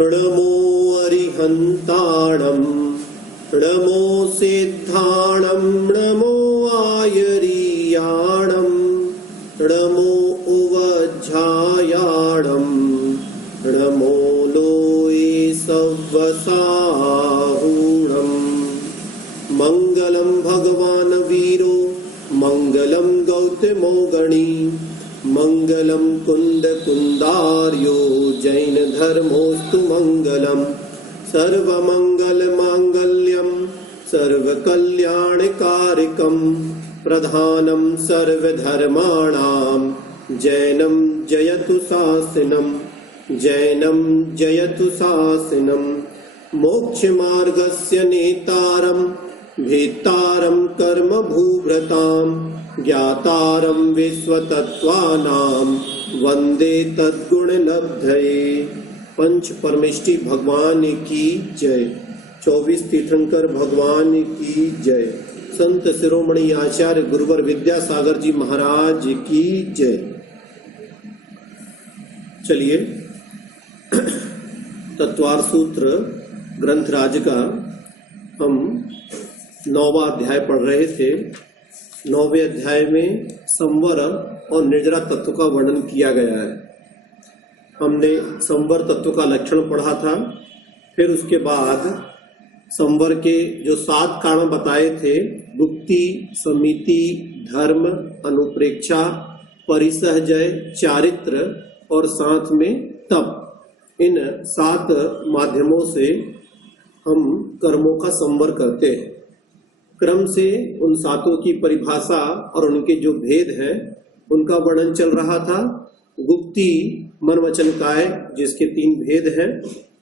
नमो अरिहन्ताणं नमो सिद्धाणं नमो आयरीयाणं नमो उवज्झायाणं नमो लोये सव्वसाहूणम् मंगलम भगवान वीरो मंगलम गौतमो गणी मंगलम कुंद कुंदार्यो जैन धर्मोस्तु मंगलम सर्वमंगल मांगल्यम सर्वकल्याणकारिकम प्रधानम सर्वधर्माणां जैनम जयतु शासनम जैनम जयतु शासनम मोक्षमार्गस्य नेतारं भेत्तारं कर्म भूभृतां ज्ञातारं विश्वतत्त्वानां वंदे तद्गुणलब्धये। पंच परमेष्टि भगवान की जय। 24 तीर्थंकर भगवान की जय। संत शिरोमणि आचार्य गुरुवर विद्यासागर जी महाराज की जय। चलिए तत्वार सूत्र ग्रंथराज का हम 9वां अध्याय पढ़ रहे थे। 9वें अध्याय में संवर और निर्जरा तत्व का वर्णन किया गया है। हमने संवर तत्व का लक्षण पढ़ा था। फिर उसके बाद संवर के जो 7 कारण बताए थे, गुप्ति, समिति, धर्म, अनुप्रेक्षा, परिसहजय, चारित्र और साथ में तप, इन 7 माध्यमों से हम कर्मों का संवर करते हैं। क्रम से उन 7 की परिभाषा और उनके जो भेद हैं उनका वर्णन चल रहा था। गुप्ति मन वचन काय जिसके 3 भेद हैं,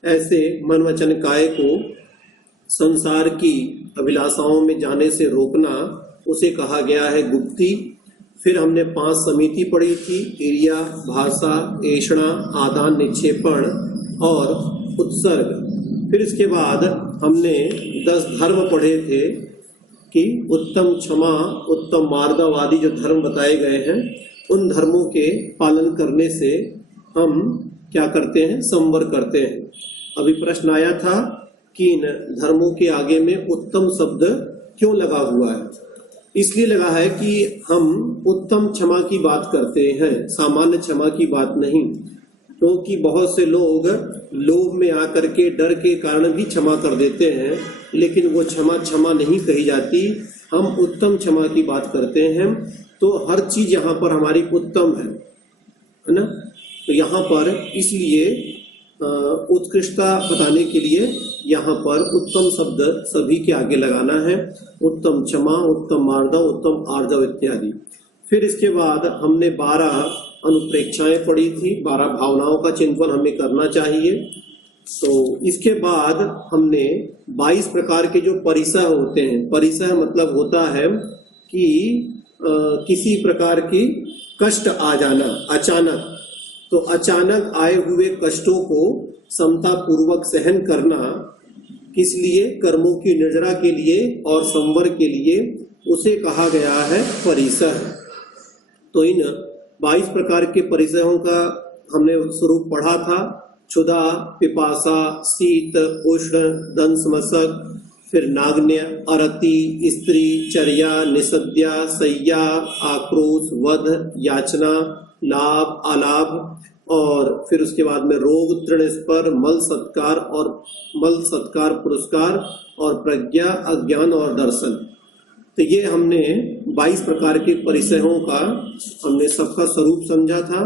ऐसे मन वचन काय को संसार की अभिलाषाओं में जाने से रोकना, उसे कहा गया है गुप्ति। फिर हमने 5 समिति पढ़ी थी, क्रिया, भाषा, ऐषणा, आदान, निक्षेपण और उत्सर्ग। फिर इसके बाद हमने 10 धर्म पढ़े थे कि उत्तम क्षमा, उत्तम मार्दव आदि जो धर्म बताए गए हैं, उन धर्मों के पालन करने से हम क्या करते हैं, संवर करते हैं। अभी प्रश्न आया था कि इन धर्मों के आगे में उत्तम शब्द क्यों लगा हुआ है। इसलिए लगा है कि हम उत्तम क्षमा की बात करते हैं, सामान्य क्षमा की बात नहीं। क्योंकि बहुत से लोग लोभ में आकर के डर के कारण भी क्षमा कर देते हैं, लेकिन वो क्षमा नहीं कही जाती। हम उत्तम क्षमा की बात करते हैं। तो हर चीज यहाँ पर हमारी उत्तम है ना। तो यहाँ पर इसलिए उत्कृष्टता बताने के लिए यहाँ पर उत्तम शब्द सभी के आगे लगाना है। उत्तम क्षमा, उत्तम मार्दव, उत्तम आर्जव इत्यादि। फिर इसके बाद हमने 12 अनुप्रेक्षाएं पढ़ी थी। 12 भावनाओं का चिंतन हमें करना चाहिए। तो इसके बाद हमने 22 प्रकार के जो परिसह होते हैं, परिसह मतलब होता है कि किसी प्रकार की कष्ट आ जाना अचानक। तो अचानक आए हुए कष्टों को समता पूर्वक सहन करना, किस लिए, कर्मों की निर्जरा के लिए और संवर के लिए, उसे कहा गया है परिसह। तो इन 22 प्रकार के परिसहों का हमने स्वरूप पढ़ा था। क्षुधा, पिपासा, शीत, उष्ण, दंशमशक, फिर नागन्य, अरति, स्त्री, चर्या, निषद्या, सय्या, आक्रोश, वध, याचना, लाभ, आलाभ, और फिर उसके बाद में रोग, तृण स्पर, मल सत्कार पुरस्कार, और प्रज्ञा, अज्ञान और दर्शन। तो ये हमने 22 प्रकार के परिसहों का हमने सबका स्वरूप समझा था।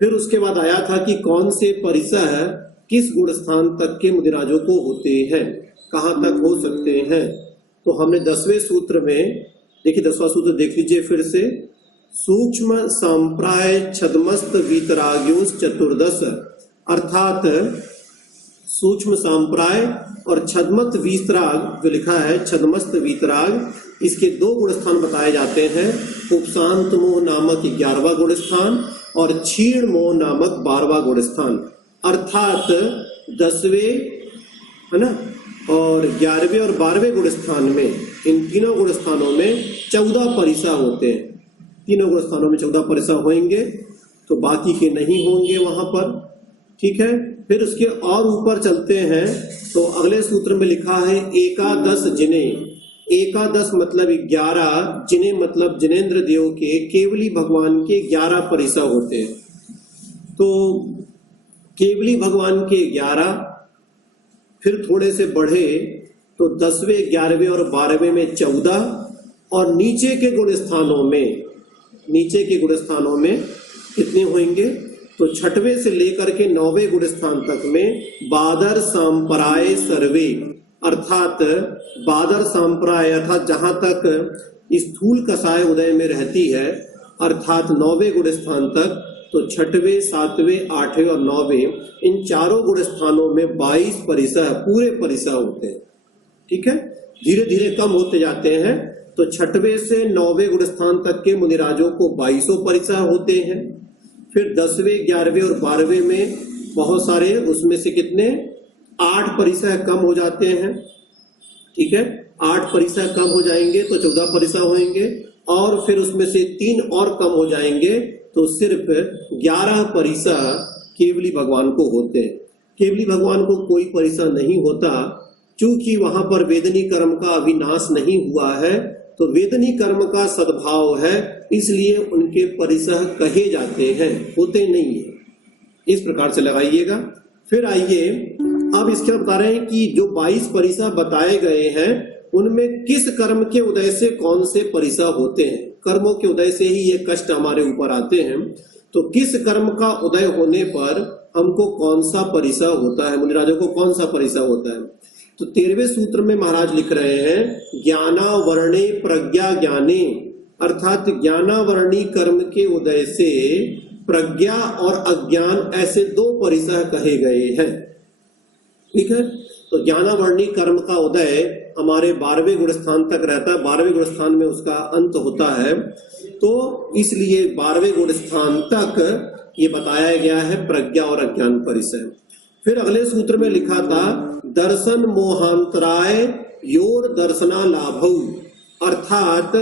फिर उसके बाद आया था कि कौन से परिसह किस गुण स्थान तक के मुदिराजों को होते हैं, कहाँ तक हो सकते हैं। तो हमने 10वें सूत्र में देखिए, 10वां सूत्र देख लीजिए फिर से। सूक्ष्म संप्राय छदमस्त वीतराग्यों चतुर्दश, अर्थात सूक्ष्म संप्राय और छदमस्त वीतराग जो लिखा है, छदमस्त वीतराग, इसके 2 गुण स्थान बताए जाते हैं। उपशांत मोह नामक 11वां गुण स्थान और क्षीण मोह नामक 12वां गुण स्थान। अर्थात 10वें है ना, और 11वें और 12वें गुण स्थान में, इन तीनों गुण स्थानों में 14 परिसह होते हैं। तीनों गुण स्थानों में 14 परिसह होंगे, तो बाकी के नहीं होंगे वहां पर। ठीक है। फिर उसके और ऊपर चलते हैं तो अगले सूत्र में लिखा है एकादश जिने। एकादश मतलब 11, जिने मतलब जिनेंद्र देव के, केवली भगवान के 11 परिसर होते हैं। तो केवली भगवान के 11, फिर थोड़े से बढ़े तो 10वें, 11वें और 12वें में 14, और नीचे के गुण स्थानों में कितने होंगे? तो 6वें से लेकर के 9वें गुण स्थान तक में बादर सांप्राय सर्वे, अर्थात बादर सांप्राय अर्थात जहां तक स्थूल कसाय उदय में रहती है, अर्थात 9वें गुण स्थान तक, तो 6वें, 7वें, 8वें और 9वें, इन चारों गुण स्थानों में 22 परिसर, पूरे परिसर होते हैं। ठीक है, धीरे धीरे कम होते जाते हैं। तो 6वें से 9वें गुण स्थान तक के मुनिराजों को 22 परिसर होते हैं। फिर 10वें, 11वें और 12वें में बहुत सारे, उसमें से कितने 8 परिसर कम हो जाते हैं। ठीक है, 8 परिसर कम हो जाएंगे तो 14 परिसर होंगे, और फिर उसमें से 3 और कम हो जाएंगे तो सिर्फ 11 परिसर केवली भगवान को होते हैं। केवली भगवान को कोई परिसर नहीं होता, चूंकि वहां पर वेदनी कर्म का अविनाश नहीं हुआ है, तो वेदनी कर्म का सद्भाव है, इसलिए उनके परिसर कहे जाते हैं, होते नहीं है। इस प्रकार से लगाइएगा। फिर आइए अब इसके बता रहे हैं कि जो 22 परिसर बताए गए हैं उनमें किस कर्म के उदय से कौन से परिसर होते हैं। कर्मों के उदय से ही ये कष्ट हमारे ऊपर आते हैं, तो किस कर्म का उदय होने पर हमको कौन सा परिसर होता है, मुनिराजों को कौन सा परिसर होता है। तो 13वें सूत्र में महाराज लिख रहे हैं ज्ञानावर्णे प्रज्ञा ज्ञाने, अर्थात ज्ञानावर्णी कर्म के उदय से प्रज्ञा और अज्ञान ऐसे 2 परिसर कहे गए हैं। ठीक है, तो ज्ञानावर्णी कर्म का उदय हमारे 12वें गुण स्थान तक रहता है, 12वें गुण स्थान में उसका अंत होता है, तो इसलिए 12वें गुण स्थान तक ये बताया गया है प्रज्ञा और अज्ञान परिसर। फिर अगले सूत्र में लिखा था दर्शन मोहांतराय योर दर्शना लाभौ, अर्थात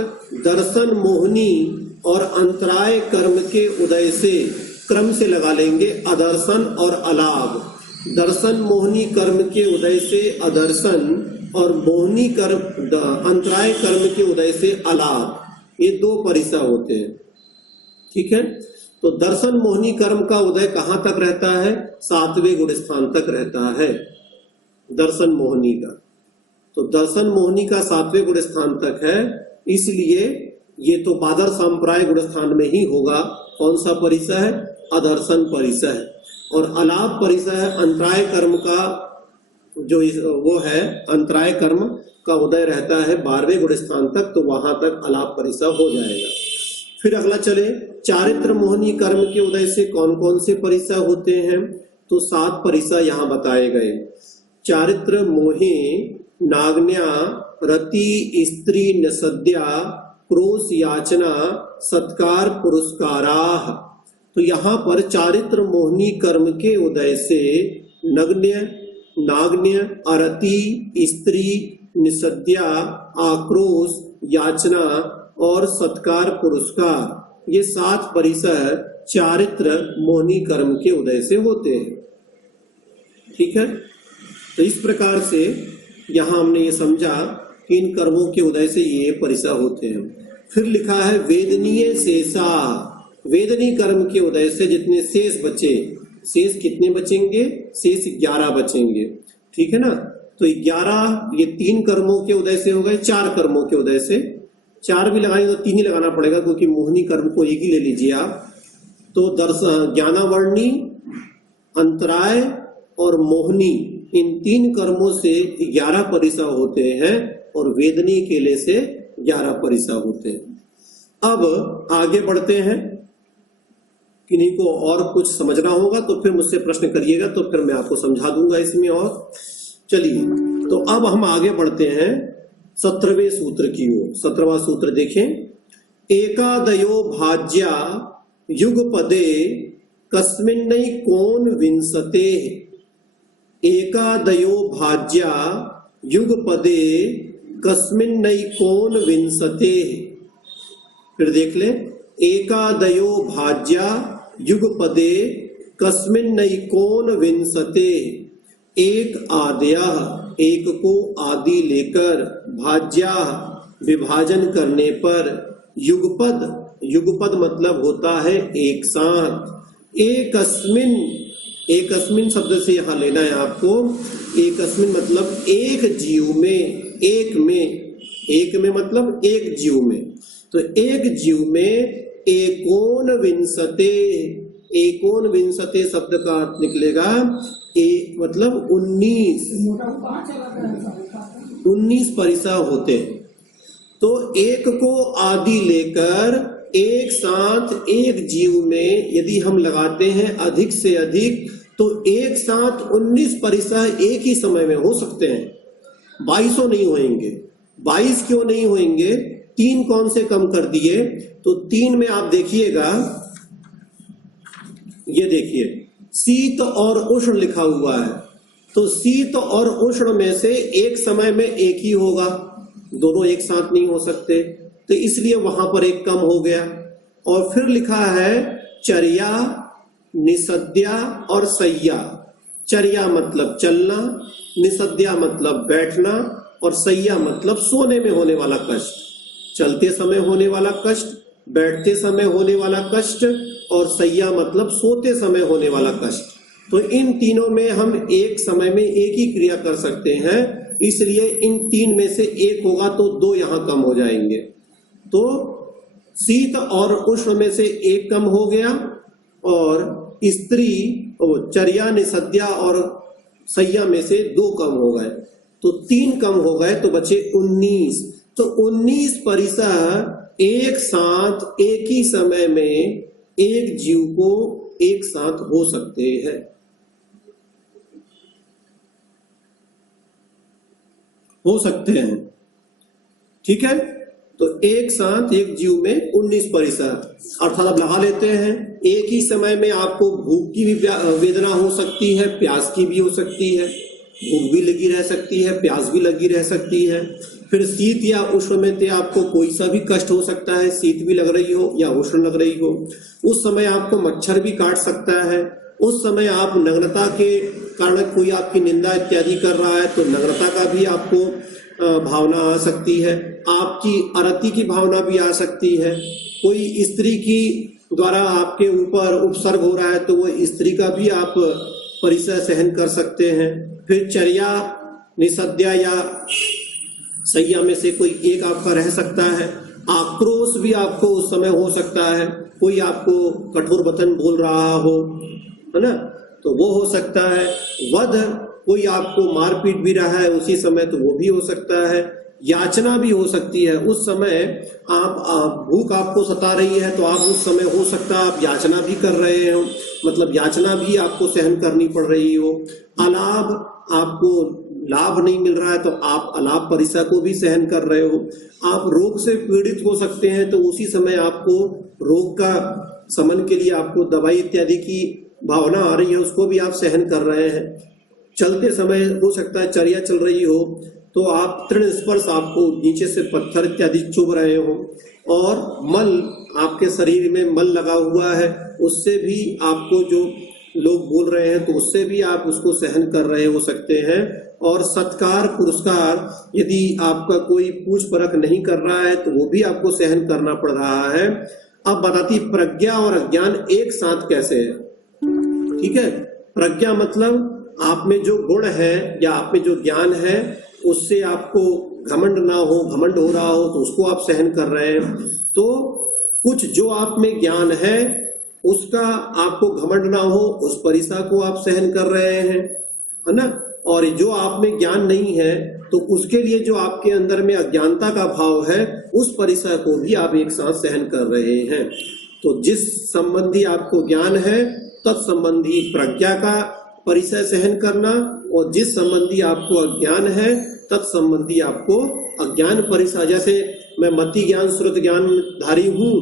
दर्शन मोहनी और अंतराय कर्म के उदय से, क्रम से लगा लेंगे, अदर्शन और अलाभ। दर्शन मोहनी कर्म के उदय से अदर्शन, और मोहनी कर्म अंतराय कर्म के उदय से अलाभ, ये 2 परिसर होते हैं। ठीक है, तो दर्शन मोहनी कर्म का उदय कहां तक रहता है? 7वें गुण स्थान तक रहता है दर्शन मोहनी का। तो दर्शन मोहनी का 7वें गुण स्थान तक है, इसलिए ये तो बादर संप्राय गुण स्थान में ही होगा। कौन सा परिसर है? अदर्शन परिसर है। और अलाभ परिसर है अंतराय कर्म का, जो वो है अंतराय कर्म का उदय रहता है 12वें गुण स्थान तक, तो वहां तक अलाभ परिसर हो जाएगा। फिर अगला चले, चारित्र मोहनी कर्म के उदय से कौन कौन से परिसर होते हैं? तो 7 परिसर यहाँ बताए गए। चारित्र मोहे नागन्या रति स्त्री नसद्या क्रोश याचना सत्कार पुरस्काराह। तो यहाँ पर चारित्र मोहनी कर्म के उदय से नग्न्य, नागन्य, अरति, स्त्री, निसद्या, आक्रोश, याचना और सत्कार पुरस्कार, ये 7 परिसर चारित्र मोहनी कर्म के उदय से होते हैं। ठीक है, तो इस प्रकार से यहां हमने ये समझा कि इन कर्मों के उदय से ये परिसर होते हैं। फिर लिखा है वेदनीय शेषा, वेदनी कर्म के उदय से जितने शेष बचे, शेष कितने बचेंगे? शेष 11 बचेंगे। ठीक है ना, तो 11 ये 3 कर्मों के उदय से हो गए, 4 कर्मों के उदय से, 4 भी लगाएंगे तो 3 ही लगाना पड़ेगा, क्योंकि मोहनी कर्म को एक ही ले लीजिए आप। तो दर्शन, ज्ञानावर्णी, अंतराय और मोहनी, इन 3 कर्मों से 11 परिसर होते हैं, और वेदनी केले से 11 परिसर होते हैं। अब आगे बढ़ते हैं, किन्हीं को और कुछ समझना होगा तो फिर मुझसे प्रश्न करिएगा, तो फिर मैं आपको समझा दूंगा इसमें। और चलिए, तो अब हम आगे बढ़ते हैं 17वें सूत्र की ओर। 17वां सूत्र देखें। एकादयो भाज्या युगपदे कस्मिन्नै कोन विंशते। एकादयो भाज्या युगपदे कस्मिन्नै कोन विंशते। फिर देख ले, एकादयो भाज्या युगपदे कस्मिन् नैकोन विंशते, एक आद्यः, एक को आदि लेकर, भाज्या विभाजन करने पर, युगपद, युगपद मतलब होता है एक साथ, एकस्मिन, एकस्मिन शब्द से यहां लेना है आपको, एकस्मिन मतलब एक जीव में, एक में, एक में मतलब एक जीव में, तो एक जीव में एकोन विंशते, एकोन विंशते शब्द का अर्थ निकलेगा एक मतलब 19 परिसा होते। तो एक को आदि लेकर एक साथ एक जीव में यदि हम लगाते हैं अधिक से अधिक, तो एक साथ 19 परिसा एक ही समय में हो सकते हैं। 22 नहीं होंगे। 22 क्यों नहीं होंगे? 3 कौन से कम कर दिए? तो 3 में आप देखिएगा, ये देखिए शीत और उष्ण लिखा हुआ है, तो शीत और उष्ण में से एक समय में एक ही होगा, दोनों एक साथ नहीं हो सकते, तो इसलिए वहां पर एक कम हो गया। और फिर लिखा है चर्या, निसद्या और सैया। चर्या मतलब चलना, निसद्या मतलब बैठना और सैया मतलब सोने में होने वाला कष्ट। चलते समय होने वाला कष्ट, बैठते समय होने वाला कष्ट और सैया मतलब सोते समय होने वाला कष्ट। तो इन तीनों में हम एक समय में एक ही क्रिया कर सकते हैं, इसलिए इन 3 में से एक होगा तो 2 यहां कम हो जाएंगे। तो शीत और उष्ण में से एक कम हो गया और स्त्री चर्या, निसद्या और सैया में से 2 कम हो गए, तो 3 कम हो गए, तो बचे 19। तो 19 परिसा एक साथ एक ही समय में एक जीव को एक साथ हो सकते हैं। हो सकते हैं, ठीक है। तो एक साथ एक जीव में 19 परिसा, अर्थात आप लगा लेते हैं एक ही समय में आपको भूख की भी वेदना हो सकती है, प्यास की भी हो सकती है, भूख भी लगी रह सकती है, प्यास भी लगी रह सकती है। फिर शीत या उष्ण में से आपको कोई सा भी कष्ट हो सकता है, शीत भी लग रही हो या उष्ण लग रही हो। उस समय आपको मच्छर भी काट सकता है, उस समय आप नग्नता के कारण कोई आपकी निंदा इत्यादि कर रहा है तो नग्नता का भी आपको भावना आ सकती है, आपकी अरति की भावना भी आ सकती है। कोई स्त्री की द्वारा आपके ऊपर उपसर्ग हो रहा है तो वो स्त्री का भी आप परिसर सहन कर सकते हैं। फिर चर्या, निसद्या या सैया में से कोई एक आपका रह सकता है। आक्रोश भी आपको उस समय हो सकता है, कोई आपको कठोर वचन बोल रहा हो, है ना, तो वो हो सकता है। वध, कोई आपको मारपीट भी रहा है उसी समय, तो वो भी हो सकता है। याचना भी हो सकती है, उस समय आप भूख आपको सता रही है तो आप उस समय हो सकता है आप याचना भी कर रहे हो, मतलब याचना भी आपको सहन करनी पड़ रही हो। अलाभ, आपको लाभ नहीं मिल रहा है तो आप अलाभ परिसा को भी सहन कर रहे हो। आप रोग से पीड़ित हो सकते हैं तो उसी समय आपको रोग का शमन के लिए आपको दवाई इत्यादि की भावना आ रही है, उसको भी आप सहन कर रहे हैं। चलते समय हो सकता है चर्या चल रही हो तो आप तृण स्पर्श, आपको नीचे से पत्थर इत्यादि चुभ रहे हो, और मल, आपके शरीर में मल लगा हुआ है, उससे भी आपको जो लोग बोल रहे हैं तो उससे भी आप उसको सहन कर रहे हो सकते हैं। और सत्कार, पुरस्कार, यदि आपका कोई पूछ परख नहीं कर रहा है तो वो भी आपको सहन करना पड़ रहा है। अब बताती प्रज्ञा और अज्ञान एक साथ कैसे है, ठीक है। प्रज्ञा मतलब आप में जो गुण है या आप में जो ज्ञान है उससे आपको घमंड ना हो, घमंड हो रहा हो तो उसको आप सहन कर रहे हैं। तो कुछ जो आप में ज्ञान है उसका आपको घमंड ना हो, उस परिसा को आप सहन कर रहे हैं, है ना। और जो आप में ज्ञान नहीं है तो उसके लिए जो आपके अंदर में अज्ञानता का भाव है उस परिसा को भी आप एक साथ सहन कर रहे हैं। तो जिस संबंधी आपको ज्ञान है तत्संबंधी प्रज्ञा का परिचय सहन करना, और जिस संबंधी आपको अज्ञान है तत्संबंधी आपको अज्ञान परिचय। जैसे मैं मति ज्ञान श्रुत ज्ञान धारी हूं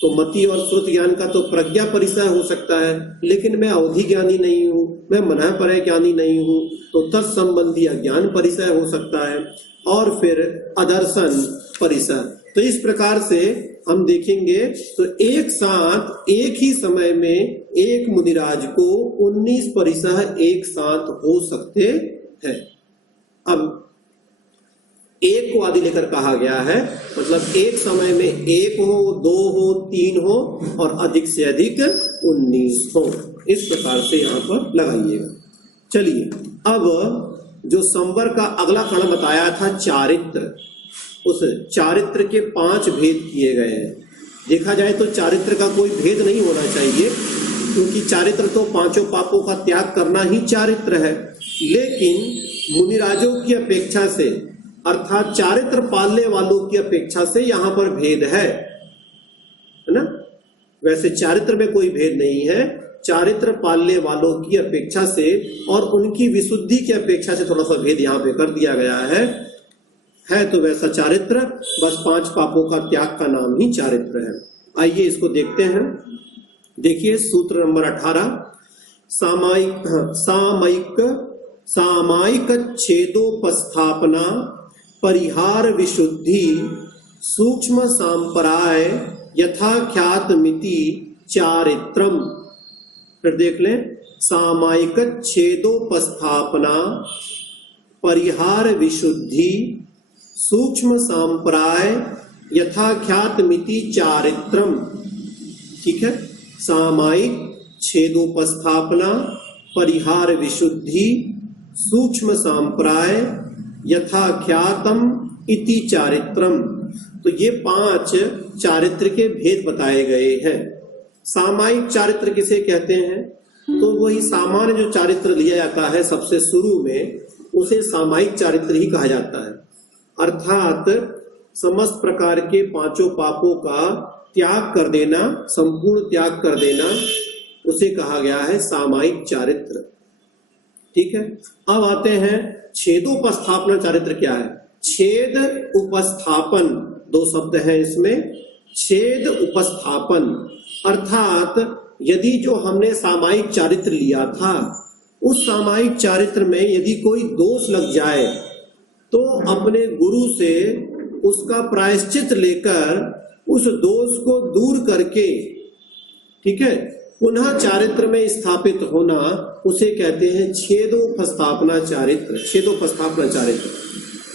तो मति और श्रुत ज्ञान का तो प्रज्ञा परिचय हो सकता है, लेकिन मैं अवधि ज्ञानी नहीं हूं, मैं मनः परय ज्ञानी नहीं हूं, तो तत्संबंधी अज्ञान परिचय हो सकता है। और फिर अदर्शन परिचय। तो इस प्रकार से हम देखेंगे तो एक साथ एक ही समय में एक मुनिराज को 19 परिसह एक साथ हो सकते हैं। अब एक को आदि लेकर कहा गया है, मतलब एक समय में एक हो, दो हो, तीन हो और अधिक से अधिक 19 हो। इस प्रकार से यहाँ पर लगाइएगा। चलिए, अब जो संवर का अगला कण बताया था चारित्र, उस चारित्र के 5 भेद किए गए हैं। देखा जाए तो चारित्र का कोई भेद नहीं होना चाहिए, क्योंकि चारित्र तो 5 पापों का त्याग करना ही चारित्र है। लेकिन मुनिराजों की अपेक्षा से, अर्थात चारित्र पालने वालों की अपेक्षा से यहाँ पर भेद है ना। वैसे चारित्र में कोई भेद नहीं है, चारित्र पालने वालों की अपेक्षा से और उनकी विशुद्धि की अपेक्षा से थोड़ा सा भेद यहाँ पे कर दिया गया है तो वैसा चारित्र, बस 5 पापों का त्याग का नाम ही चारित्र है। आइए इसको देखते हैं। देखिए सूत्र नंबर 18, सामायिक छेदोपस्थापना परिहार विशुद्धि सूक्ष्म सांपराय यथाख्यात मिति चारित्रम। फिर देख लें, सामायिक छेदोपस्थापना परिहार विशुद्धि सूक्ष्म सांपराय यथाख्यात मिति चारित्रम। ठीक है, सामायिक छेदोपस्थापना परिहार विशुद्धि सूक्ष्म सांपराय यथाख्यातम इति चारित्रम। तो ये 5 चारित्र के भेद बताए गए हैं। सामायिक चारित्र किसे कहते हैं? तो वही सामान्य जो चारित्र लिया जाता है सबसे शुरू में, उसे सामायिक चारित्र ही कहा जाता है। अर्थात समस्त प्रकार के 5 पापों का त्याग कर देना, संपूर्ण त्याग कर देना, उसे कहा गया है सामायिक चारित्र। ठीक है, अब आते हैं छेदोपस्थापना चारित्र क्या है। छेद उपस्थापन, 2 शब्द हैं इसमें। छेद उपस्थापन अर्थात यदि जो हमने सामायिक चारित्र लिया था, उस सामायिक चारित्र में यदि कोई दोष लग जाए तो अपने गुरु से उसका प्रायश्चित लेकर उस दोष को दूर करके, ठीक है, पुनः चारित्र में स्थापित होना, उसे कहते हैं छेदोपस्थापना चारित्र। छेदोपस्थापना चारित्र,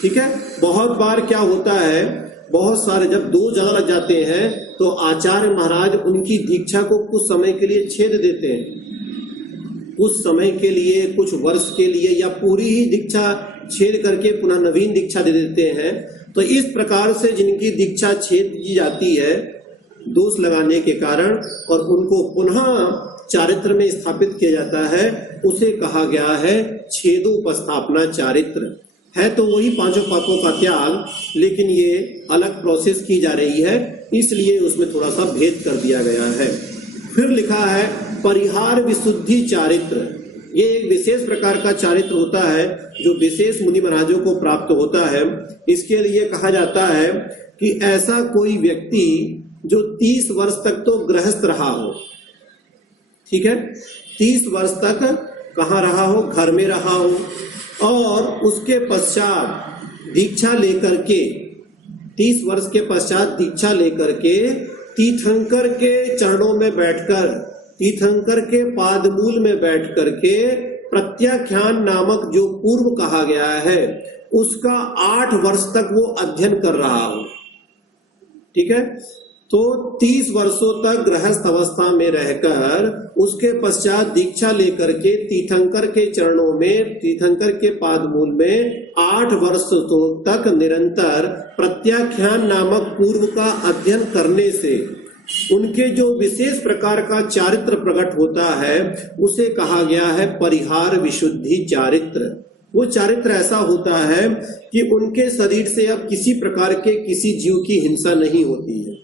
ठीक है। बहुत बार क्या होता है, बहुत सारे जब 2 ज्यादा लग जाते हैं तो आचार्य महाराज उनकी दीक्षा को कुछ समय के लिए छेद देते हैं, कुछ समय के लिए, कुछ वर्ष के लिए, या पूरी ही दीक्षा छेद करके पुनः नवीन दीक्षा दे देते हैं। तो इस प्रकार से जिनकी दीक्षा छेद की जाती है दोष लगाने के कारण और उनको पुनः चारित्र में स्थापित किया जाता है, उसे कहा गया है छेदोपस्थापना चारित्र। है तो वही 5 पापों का त्याग, लेकिन ये अलग प्रोसेस की जा रही है, इसलिए उसमें थोड़ा सा भेद कर दिया गया है। फिर लिखा है परिहार विशुद्धि चारित्र। ये एक विशेष प्रकार का चारित्र होता है जो विशेष मुनि महाराजों को प्राप्त होता है। इसके लिए कहा जाता है कि ऐसा कोई व्यक्ति जो 30 वर्ष तक तो गृहस्थ रहा हो, ठीक है, 30 वर्ष तक कहाँ रहा हो, घर में रहा हो, और उसके पश्चात दीक्षा लेकर के 30 वर्ष के पश्चात दीक्षा लेकर के तीर्थंकर के चरणों में बैठकर, तीर्थंकर के पादमूल में बैठ करके प्रत्याख्यान नामक जो पूर्व कहा गया है उसका 8 वर्ष तक वो अध्ययन कर रहा हो, ठीक है। तो 30 वर्षों तक गृहस्थ अवस्था में रहकर उसके पश्चात दीक्षा लेकर के तीर्थंकर के चरणों में, तीर्थंकर के पादमूल में 8 वर्षों तक निरंतर प्रत्याख्यान नामक पूर्व का अध्ययन करने से उनके जो विशेष प्रकार का चारित्र प्रकट होता है उसे कहा गया है परिहार विशुद्धि चारित्र। वो चारित्र ऐसा होता है कि उनके शरीर से अब किसी प्रकार के किसी जीव की हिंसा नहीं होती है।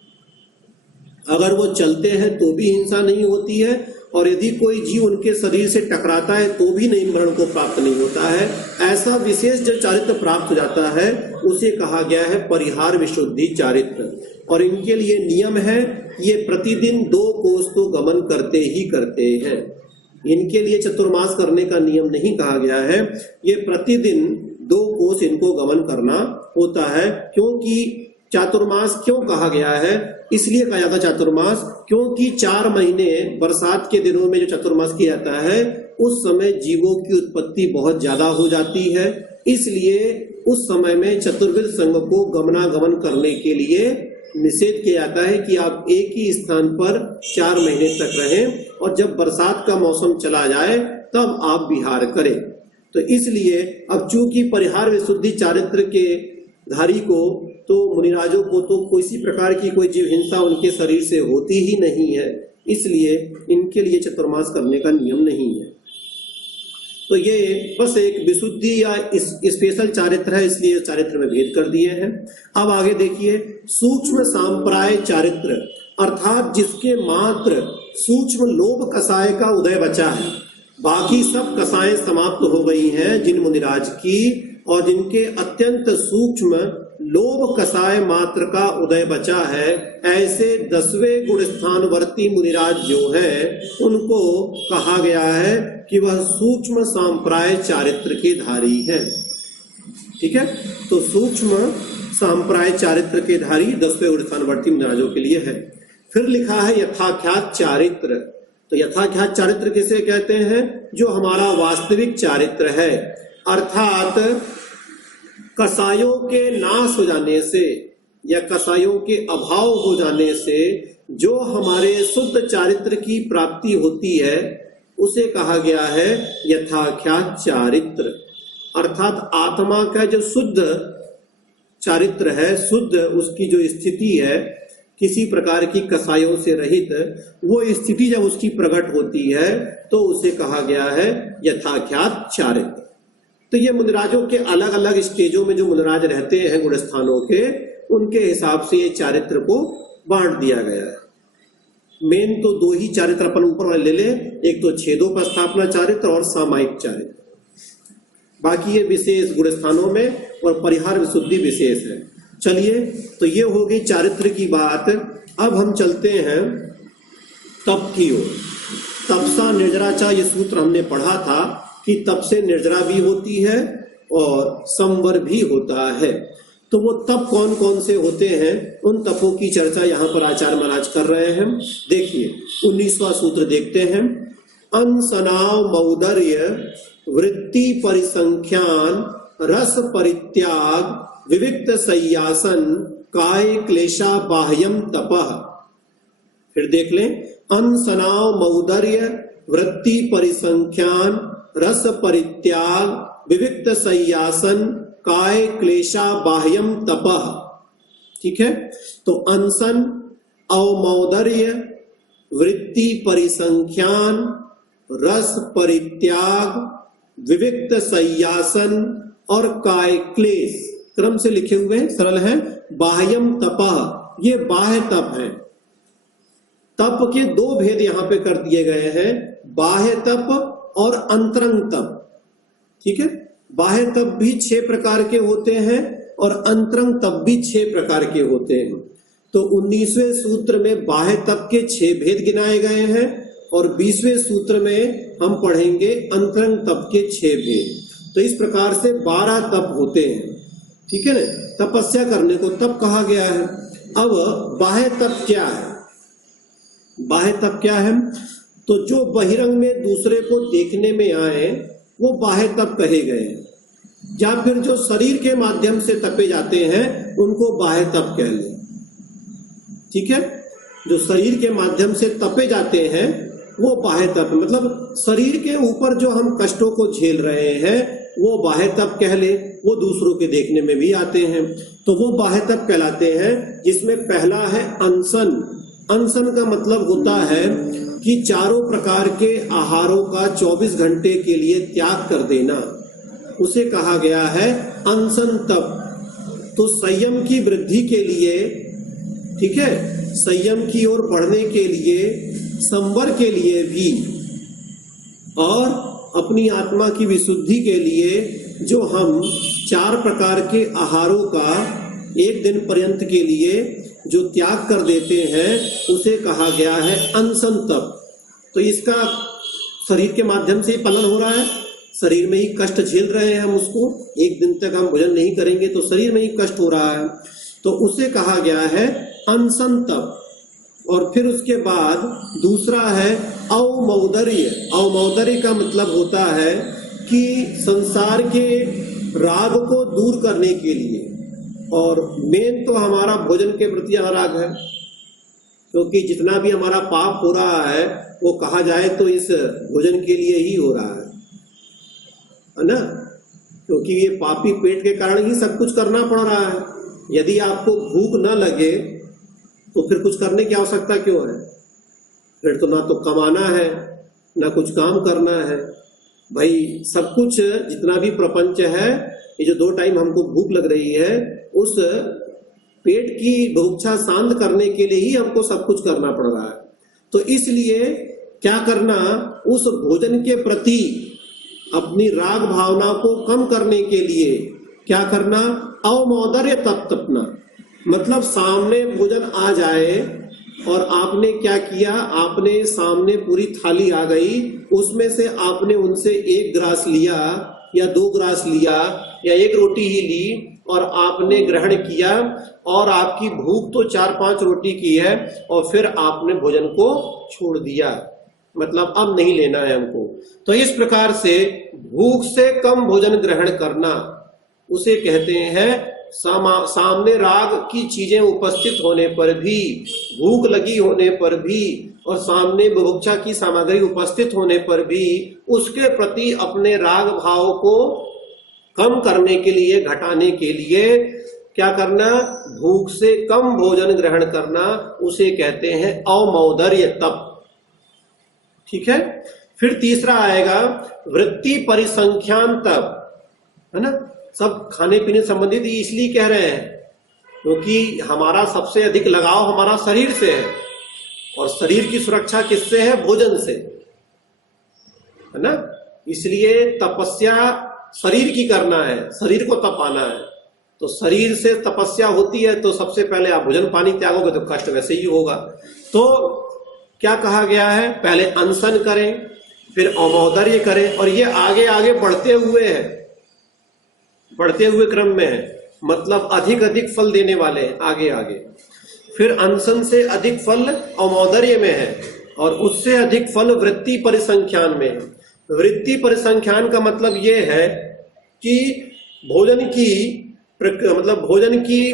अगर वो चलते हैं तो भी हिंसा नहीं होती है, और यदि कोई जीव उनके शरीर से टकराता है तो भी नहीं, मरण को प्राप्त नहीं होता है। ऐसा विशेष जो चारित्र प्राप्त हो जाता है उसे कहा गया है परिहार विशुद्धि चारित्र। और इनके लिए नियम है, ये प्रतिदिन 2 कोस तो गमन करते ही करते हैं। इनके लिए चतुर्मास करने का नियम नहीं कहा गया है, ये प्रतिदिन 2 कोस इनको गमन करना होता है, क्योंकि चातुर्मास क्यों कहा गया है? इसलिए कहा जाता है चातुर्मास क्योंकि 4 महीने बरसात के दिनों में जो चातुर्मास किया जाता है उस समय जीवों की उत्पत्ति बहुत ज्यादा हो जाती है, इसलिए उस समय में चतुर्विध संघ को गमनागमन करने के लिए निषेध किया जाता है कि आप एक ही स्थान पर 4 महीने तक रहें और जब बरसात का मौसम चला जाए तब आप विहार करें। तो इसलिए अब चूंकि परिहार विशुद्धि चारित्र के धारी को तो मुनिराजों को तो किसी प्रकार की कोई जीव हिंसा उनके शरीर से होती ही नहीं है, इसलिए इनके लिए चतुर्मास करने का नियम नहीं है। तो ये बस एक विशुद्धि या स्पेशल चारित्र है, इसलिए चारित्र में भेद कर दिए हैं। अब आगे देखिए, सूक्ष्म सांप्राय चारित्र अर्थात जिसके मात्र सूक्ष्म लोभ कसाय का उदय बचा है, बाकी सब कसाएं समाप्त हो गई हैं जिन मुनिराज की, और जिनके अत्यंत सूक्ष्म लोभ कसाय मात्र का उदय बचा है, ऐसे 10वें गुण स्थानवर्ती मुनिराज जो हैं उनको कहा गया है कि वह सूक्ष्म सांप्राय चारित्र के धारी है। ठीक है, तो सूक्ष्म सांप्राय चारित्र के धारी 10वें गुण स्थानवर्ती मुनिराजों के लिए है। फिर लिखा है यथाख्यात चारित्र। तो यथाख्यात चारित्र किसे कहते हैं? जो हमारा वास्तविक चारित्र है, अर्थात कसायों के नाश हो जाने से या कसायों के अभाव हो जाने से जो हमारे शुद्ध चारित्र की प्राप्ति होती है उसे कहा गया है यथाख्यात चारित्र। अर्थात आत्मा का जो शुद्ध चारित्र है, शुद्ध उसकी जो स्थिति है किसी प्रकार की कसायों से रहित, वो स्थिति जब उसकी प्रकट होती है तो उसे कहा गया है यथाख्यात चारित्र। तो ये मुनिराजों के अलग अलग स्टेजों में जो मुनिराज रहते हैं गुण स्थानों के, उनके हिसाब से ये चारित्र को बांट दिया गया है। मेन तो 2 ही चारित्र अपन ऊपर वाले ले ले, एक तो छेदोपस्थापना चारित्र और सामायिक चारित्र, बाकी ये विशेष गुण स्थानों में और परिहार विशुद्धि विशेष है। चलिए, तो ये हो गई चारित्र की बात। अब हम चलते हैं तप की ओर। तपसा निर्जराचा ये सूत्र हमने पढ़ा था कि तप से निर्जरा भी होती है और संवर भी होता है। तो वो तप कौन कौन से होते हैं, उन तपों की चर्चा यहाँ पर आचार्य महाराज कर रहे हैं। देखिए 19वां सूत्र देखते हैं। अनसनाव मौदर्य वृत्ति परिसंख्यान रस परित्याग विविक्त सय्यासन काय क्लेशा बाह्यम तपः। फिर देख लें, अनसनाव मौदर्य वृत्ति परिसंख्यान रस परित्याग विविक्त सय्यासन काय क्लेशा बाह्यम तपः। ठीक है, तो अनशन, अवमौदर्य, वृत्ति परिसंख्यान, रस परित्याग, विविक्त सय्यासन और काय क्लेश क्रम से लिखे हुए सरल है। बाह्यम तपः, ये बाह्य तप है। तप के 2 भेद यहां पे कर दिए गए हैं, बाह्य तप और अंतरंग तप। ठीक है, बाह्य तप भी 6 प्रकार के होते हैं और अंतरंग तप भी 6 प्रकार के होते हैं। तो 19वें सूत्र में बाह्य तप के 6 भेद गिनाए गए हैं और 20वें सूत्र में हम पढ़ेंगे अंतरंग तप के 6 भेद। तो इस प्रकार से 12 तप होते हैं। ठीक है ना, तपस्या करने को तप कहा गया है। अब बाह्य तप क्या है? बाह्य तप क्या है? तो जो बहिरंग में दूसरे को देखने में आए वो बाह्य तप कहे गए हैं, या फिर जो शरीर के माध्यम से तपे जाते हैं उनको बाह्य तप कह लें। ठीक है, जो शरीर के माध्यम से तपे जाते हैं वो बाह्य तप, मतलब शरीर के ऊपर जो हम कष्टों को झेल रहे हैं वो बाह्य तप कह ले। वो दूसरों के देखने में भी आते हैं तो वो बाह्य तप कहलाते हैं, जिसमें पहला है अनशन। अनशन का मतलब होता है कि चारों प्रकार के आहारों का 24 घंटे के लिए त्याग कर देना, उसे कहा गया है अनशन तप। तो संयम की वृद्धि के लिए, ठीक है, संयम की ओर बढ़ने के लिए, संवर के लिए भी और अपनी आत्मा की विशुद्धि के लिए जो हम 4 प्रकार के आहारों का एक दिन पर्यंत के लिए जो त्याग कर देते हैं उसे कहा गया है अनशन तप। तो इसका शरीर के माध्यम से ही पालन हो रहा है, शरीर में ही कष्ट झेल रहे हैं हम उसको, एक दिन तक हम भोजन नहीं करेंगे तो शरीर में ही कष्ट हो रहा है। तो उसे कहा गया है अनशन तप। और फिर उसके बाद दूसरा है अवमौदर्य। अवमौदर्य का मतलब होता है कि संसार के राग को दूर करने के लिए, और मेन तो हमारा भोजन के प्रति अनुराग है, क्योंकि जितना भी हमारा पाप हो रहा है वो कहा जाए तो इस भोजन के लिए ही हो रहा है ना, क्योंकि ये पापी पेट के कारण ही सब कुछ करना पड़ रहा है। यदि आपको भूख न लगे तो फिर कुछ करने की आवश्यकता क्यों है? फिर तो ना तो कमाना है ना कुछ काम करना है भाई। सब कुछ जितना भी प्रपंच है, ये जो 2 टाइम हमको भूख लग रही है, उस पेट की भूखा शांत करने के लिए ही हमको सब कुछ करना पड़ रहा है। तो इसलिए क्या करना, उस भोजन के प्रति अपनी राग भावना को कम करने के लिए क्या करना, अवमौदर्य तप तपना। मतलब सामने भोजन आ जाए और आपने क्या किया, आपने सामने पूरी थाली आ गई, उसमें से आपने उनसे 1 ग्रास लिया या 2 ग्रास लिया या 1 रोटी ही ली और आपने ग्रहण किया, और आपकी भूख तो 4-5 रोटी की है, और फिर आपने भोजन को छोड़ दिया, मतलब अब नहीं लेना है हमको। तो इस प्रकार से भूख से कम भोजन ग्रहण करना उसे कहते हैं सामने राग की चीजें उपस्थित होने पर भी, भूख लगी होने पर भी, और सामने बुभुक्षा की सामग्री उपस्थित होने पर भी उसके प्रति अपने राग भाव को कम करने के लिए, घटाने के लिए क्या करना, भूख से कम भोजन ग्रहण करना, उसे कहते हैं अवमौदर्य तप। ठीक है। फिर तीसरा आएगा वृत्ति परिसंख्यान तप, है ना। सब खाने पीने संबंधित इसलिए कह रहे हैं क्योंकि हमारा सबसे अधिक लगाव हमारा शरीर से है, और शरीर की सुरक्षा किससे है, भोजन से, है ना। इसलिए तपस्या शरीर की करना है, शरीर को तपाना है। तो शरीर से तपस्या होती है तो सबसे पहले आप भोजन पानी त्यागोगे तो कष्ट वैसे ही होगा। तो क्या कहा गया है, पहले अनशन करें, फिर अवमौदर्य करें, और ये आगे आगे बढ़ते हुए है, बढ़ते हुए क्रम में है, मतलब अधिक अधिक फल देने वाले हैं आगे आगे। फिर अनशन से अधिक फल अवमौदर्य में है, और उससे अधिक फल वृत्ति परिसंख्यान में है। वृत्ति परिसंख्यान का मतलब ये है कि भोजन की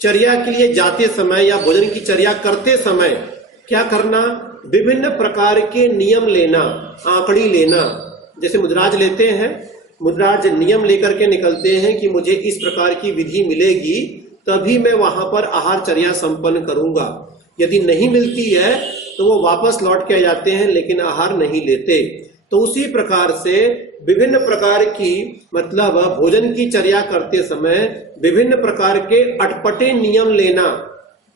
चर्या के लिए जाते समय या भोजन की चर्या करते समय क्या करना, विभिन्न प्रकार के नियम लेना, आंकड़ी लेना। जैसे मुद्राज लेते हैं, मुद्राज नियम लेकर के निकलते हैं कि मुझे इस प्रकार की विधि मिलेगी तभी मैं वहां पर आहार चर्या संपन्न करूंगा। यदि नहीं मिलती है तो वो वापस लौट के आ जाते हैं, लेकिन आहार नहीं लेते। तो उसी प्रकार से विभिन्न प्रकार की, मतलब भोजन की चर्या करते समय विभिन्न प्रकार के अटपटे नियम लेना,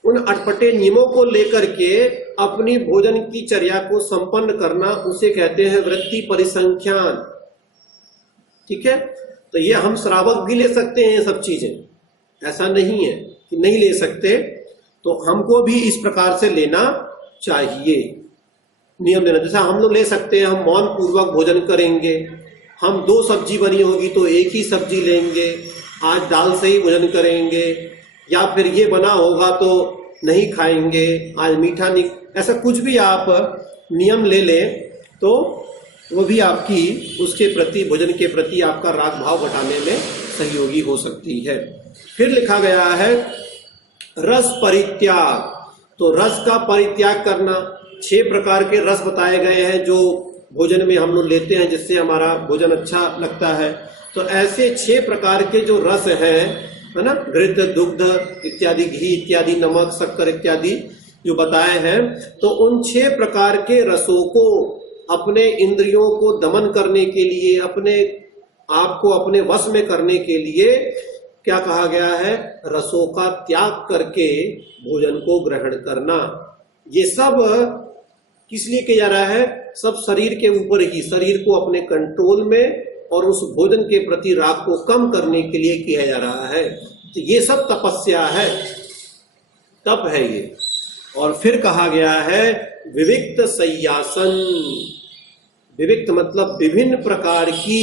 उन अटपटे नियमों को लेकर के अपनी भोजन की चर्या को संपन्न करना, उसे कहते हैं वृत्ति परिसंख्यान। ठीक है। तो ये हम श्रावक भी ले सकते हैं, सब चीजें, ऐसा नहीं है कि नहीं ले सकते। तो हमको भी इस प्रकार से लेना चाहिए, नियम लेना। जैसा हम लोग ले सकते हैं, हम मौन पूर्वक भोजन करेंगे, हम 2 सब्जी बनी होगी तो 1 ही सब्जी लेंगे, आज दाल से ही भोजन करेंगे, या फिर ये बना होगा तो नहीं खाएंगे, आज मीठा नहीं, ऐसा कुछ भी आप नियम ले लें तो वो भी आपकी उसके प्रति, भोजन के प्रति आपका राग भाव घटाने में सहयोगी हो सकती है। फिर लिखा गया है रस परित्याग। तो रस का परित्याग करना, 6 प्रकार के रस बताए गए हैं जो भोजन में हम लोग लेते हैं जिससे हमारा भोजन अच्छा लगता है। तो ऐसे 6 प्रकार के जो रस हैं, है ना, घृत, दुग्ध इत्यादि, घी इत्यादि, नमक, शक्कर इत्यादि जो बताए हैं, तो उन 6 प्रकार के रसों को अपने इंद्रियों को दमन करने के लिए, अपने आप को अपने वश में करने के लिए क्या कहा गया है, रसों का त्याग करके भोजन को ग्रहण करना। ये सब किस लिए किया जा रहा है, सब शरीर के ऊपर ही, शरीर को अपने कंट्रोल में और उस भोजन के प्रति राग को कम करने के लिए किया जा रहा है। तो ये सब तपस्या है, तप है ये। और फिर कहा गया है विविक्त शय्यासन। विविक्त मतलब विभिन्न प्रकार की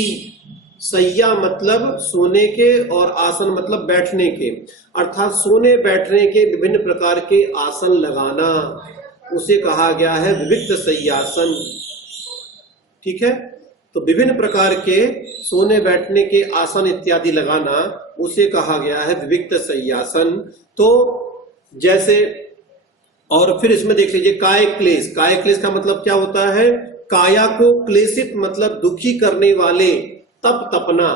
सैया मतलब सोने के और आसन मतलब बैठने के, अर्थात सोने बैठने के विभिन्न प्रकार के आसन लगाना, उसे कहा गया है विविक्त सैयासन। ठीक है, तो विभिन्न प्रकार के सोने बैठने के आसन इत्यादि लगाना उसे कहा गया है विविक्त सैयासन। तो जैसे, और फिर इसमें देख लीजिए काय क्लेश। काय क्लेश का मतलब क्या होता है? काया को क्लेशित मतलब दुखी करने वाले, तप तपना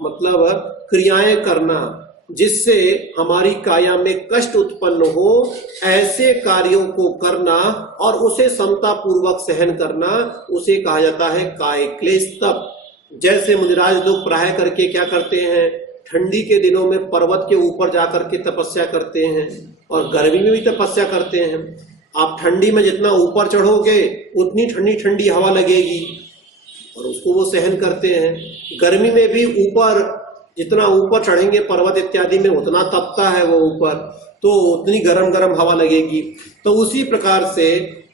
मतलब क्रियाएं करना जिससे हमारी काया में कष्ट उत्पन्न हो, ऐसे कार्यों को करना और उसे समता पूर्वक सहन करना, उसे कहा जाता है काय क्लेश तप। जैसे मुनिराज लोग प्राय करके क्या करते हैं, ठंडी के दिनों में पर्वत के ऊपर जाकर के तपस्या करते हैं और गर्मी में भी तपस्या करते हैं। आप ठंडी में जितना ऊपर चढ़ोगे उतनी ठंडी ठंडी हवा लगेगी और उसको वो सहन करते हैं। गर्मी में भी ऊपर जितना ऊपर चढ़ेंगे पर्वत इत्यादि में उतना तपता है वो ऊपर, तो उतनी गरम गरम हवा लगेगी। तो उसी प्रकार से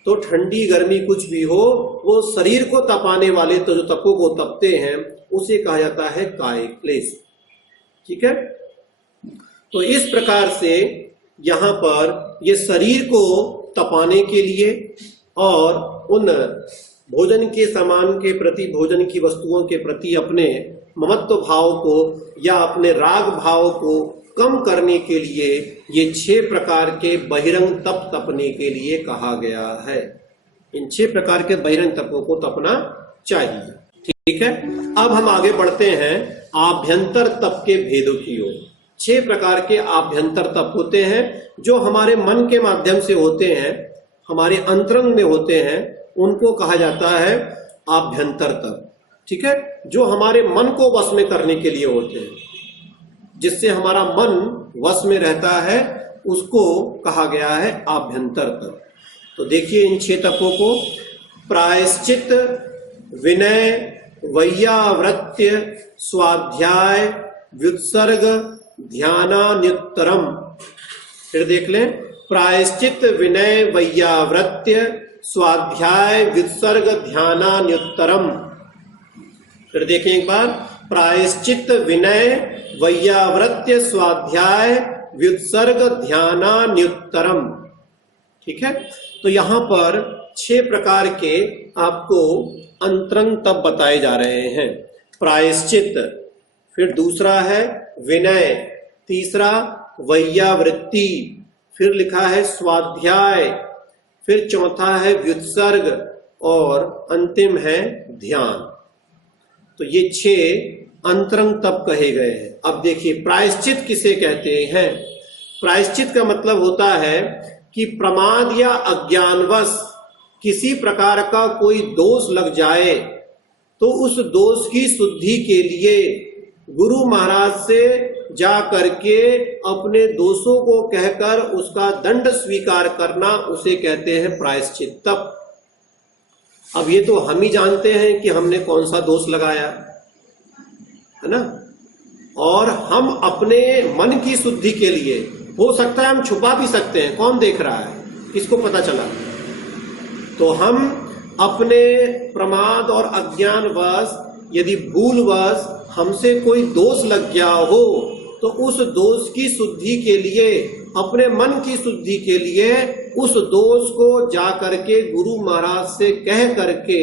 तो ठंडी गर्मी कुछ भी हो, वो शरीर को तपाने वाले तो जो तपों को तपते हैं उसे कहा जाता है काय क्लेश। ठीक है, तो इस प्रकार से यहाँ पर ये शरीर को तपाने के लिए और उन भोजन के सामान के प्रति, भोजन की वस्तुओं के प्रति अपने ममत्व भाव को या अपने राग भाव को कम करने के लिए ये 6 प्रकार के बहिरंग तप तपने के लिए कहा गया है। इन 6 प्रकार के बहिरंग तपों को तपना चाहिए। ठीक है, अब हम आगे बढ़ते हैं आभ्यंतर तप के भेदों की ओर। 6 प्रकार के आभ्यंतर तप होते हैं जो हमारे मन के माध्यम से होते हैं, हमारे अंतरंग में होते हैं, उनको कहा जाता है आभ्यंतर तप। ठीक है, जो हमारे मन को वश में करने के लिए होते हैं, जिससे हमारा मन वश में रहता है, उसको कहा गया है आभ्यंतर तप। तो देखिए इन 6 तपों को, प्रायश्चित, विनय, वैयावृत्य, स्वाध्याय, व्युत्सर्ग, ध्यानान्युत्तरम। फिर देख लें, प्रायश्चित, विनय, वैयावृत्य, स्वाध्याय, व्युत्सर्ग, ध्यानान्युत्तरम। फिर देखें एक बार, प्रायश्चित, विनय, वैयावृत्य, स्वाध्याय, व्युत्सर्ग, ध्यानान्युत्तरम। ठीक है, तो यहां पर 6 प्रकार के आपको अंतरंग तप बताए जा रहे हैं। प्रायश्चित, फिर दूसरा है विनय, तीसरा वैयावृत्ति, फिर लिखा है स्वाध्याय, फिर चौथा है व्युत्सर्ग और अंतिम है ध्यान। तो ये 6 अंतरंग तप कहे गए हैं। अब देखिए प्रायश्चित किसे कहते हैं। प्रायश्चित का मतलब होता है कि प्रमाद या अज्ञानवश किसी प्रकार का कोई दोष लग जाए तो उस दोष की शुद्धि के लिए गुरु महाराज से जा करके अपने दोषों को कहकर उसका दंड स्वीकार करना, उसे कहते हैं प्रायश्चित तप। अब ये तो हम ही जानते हैं कि हमने कौन सा दोष लगाया है ना, और हम अपने मन की शुद्धि के लिए, हो सकता है हम छुपा भी सकते हैं, कौन देख रहा है, किसको पता चला, तो हम अपने प्रमाद और अज्ञानवश यदि भूलवश हमसे कोई दोष लग गया हो तो उस दोष की शुद्धि के लिए, अपने मन की शुद्धि के लिए उस दोष को जा करके गुरु महाराज से कह करके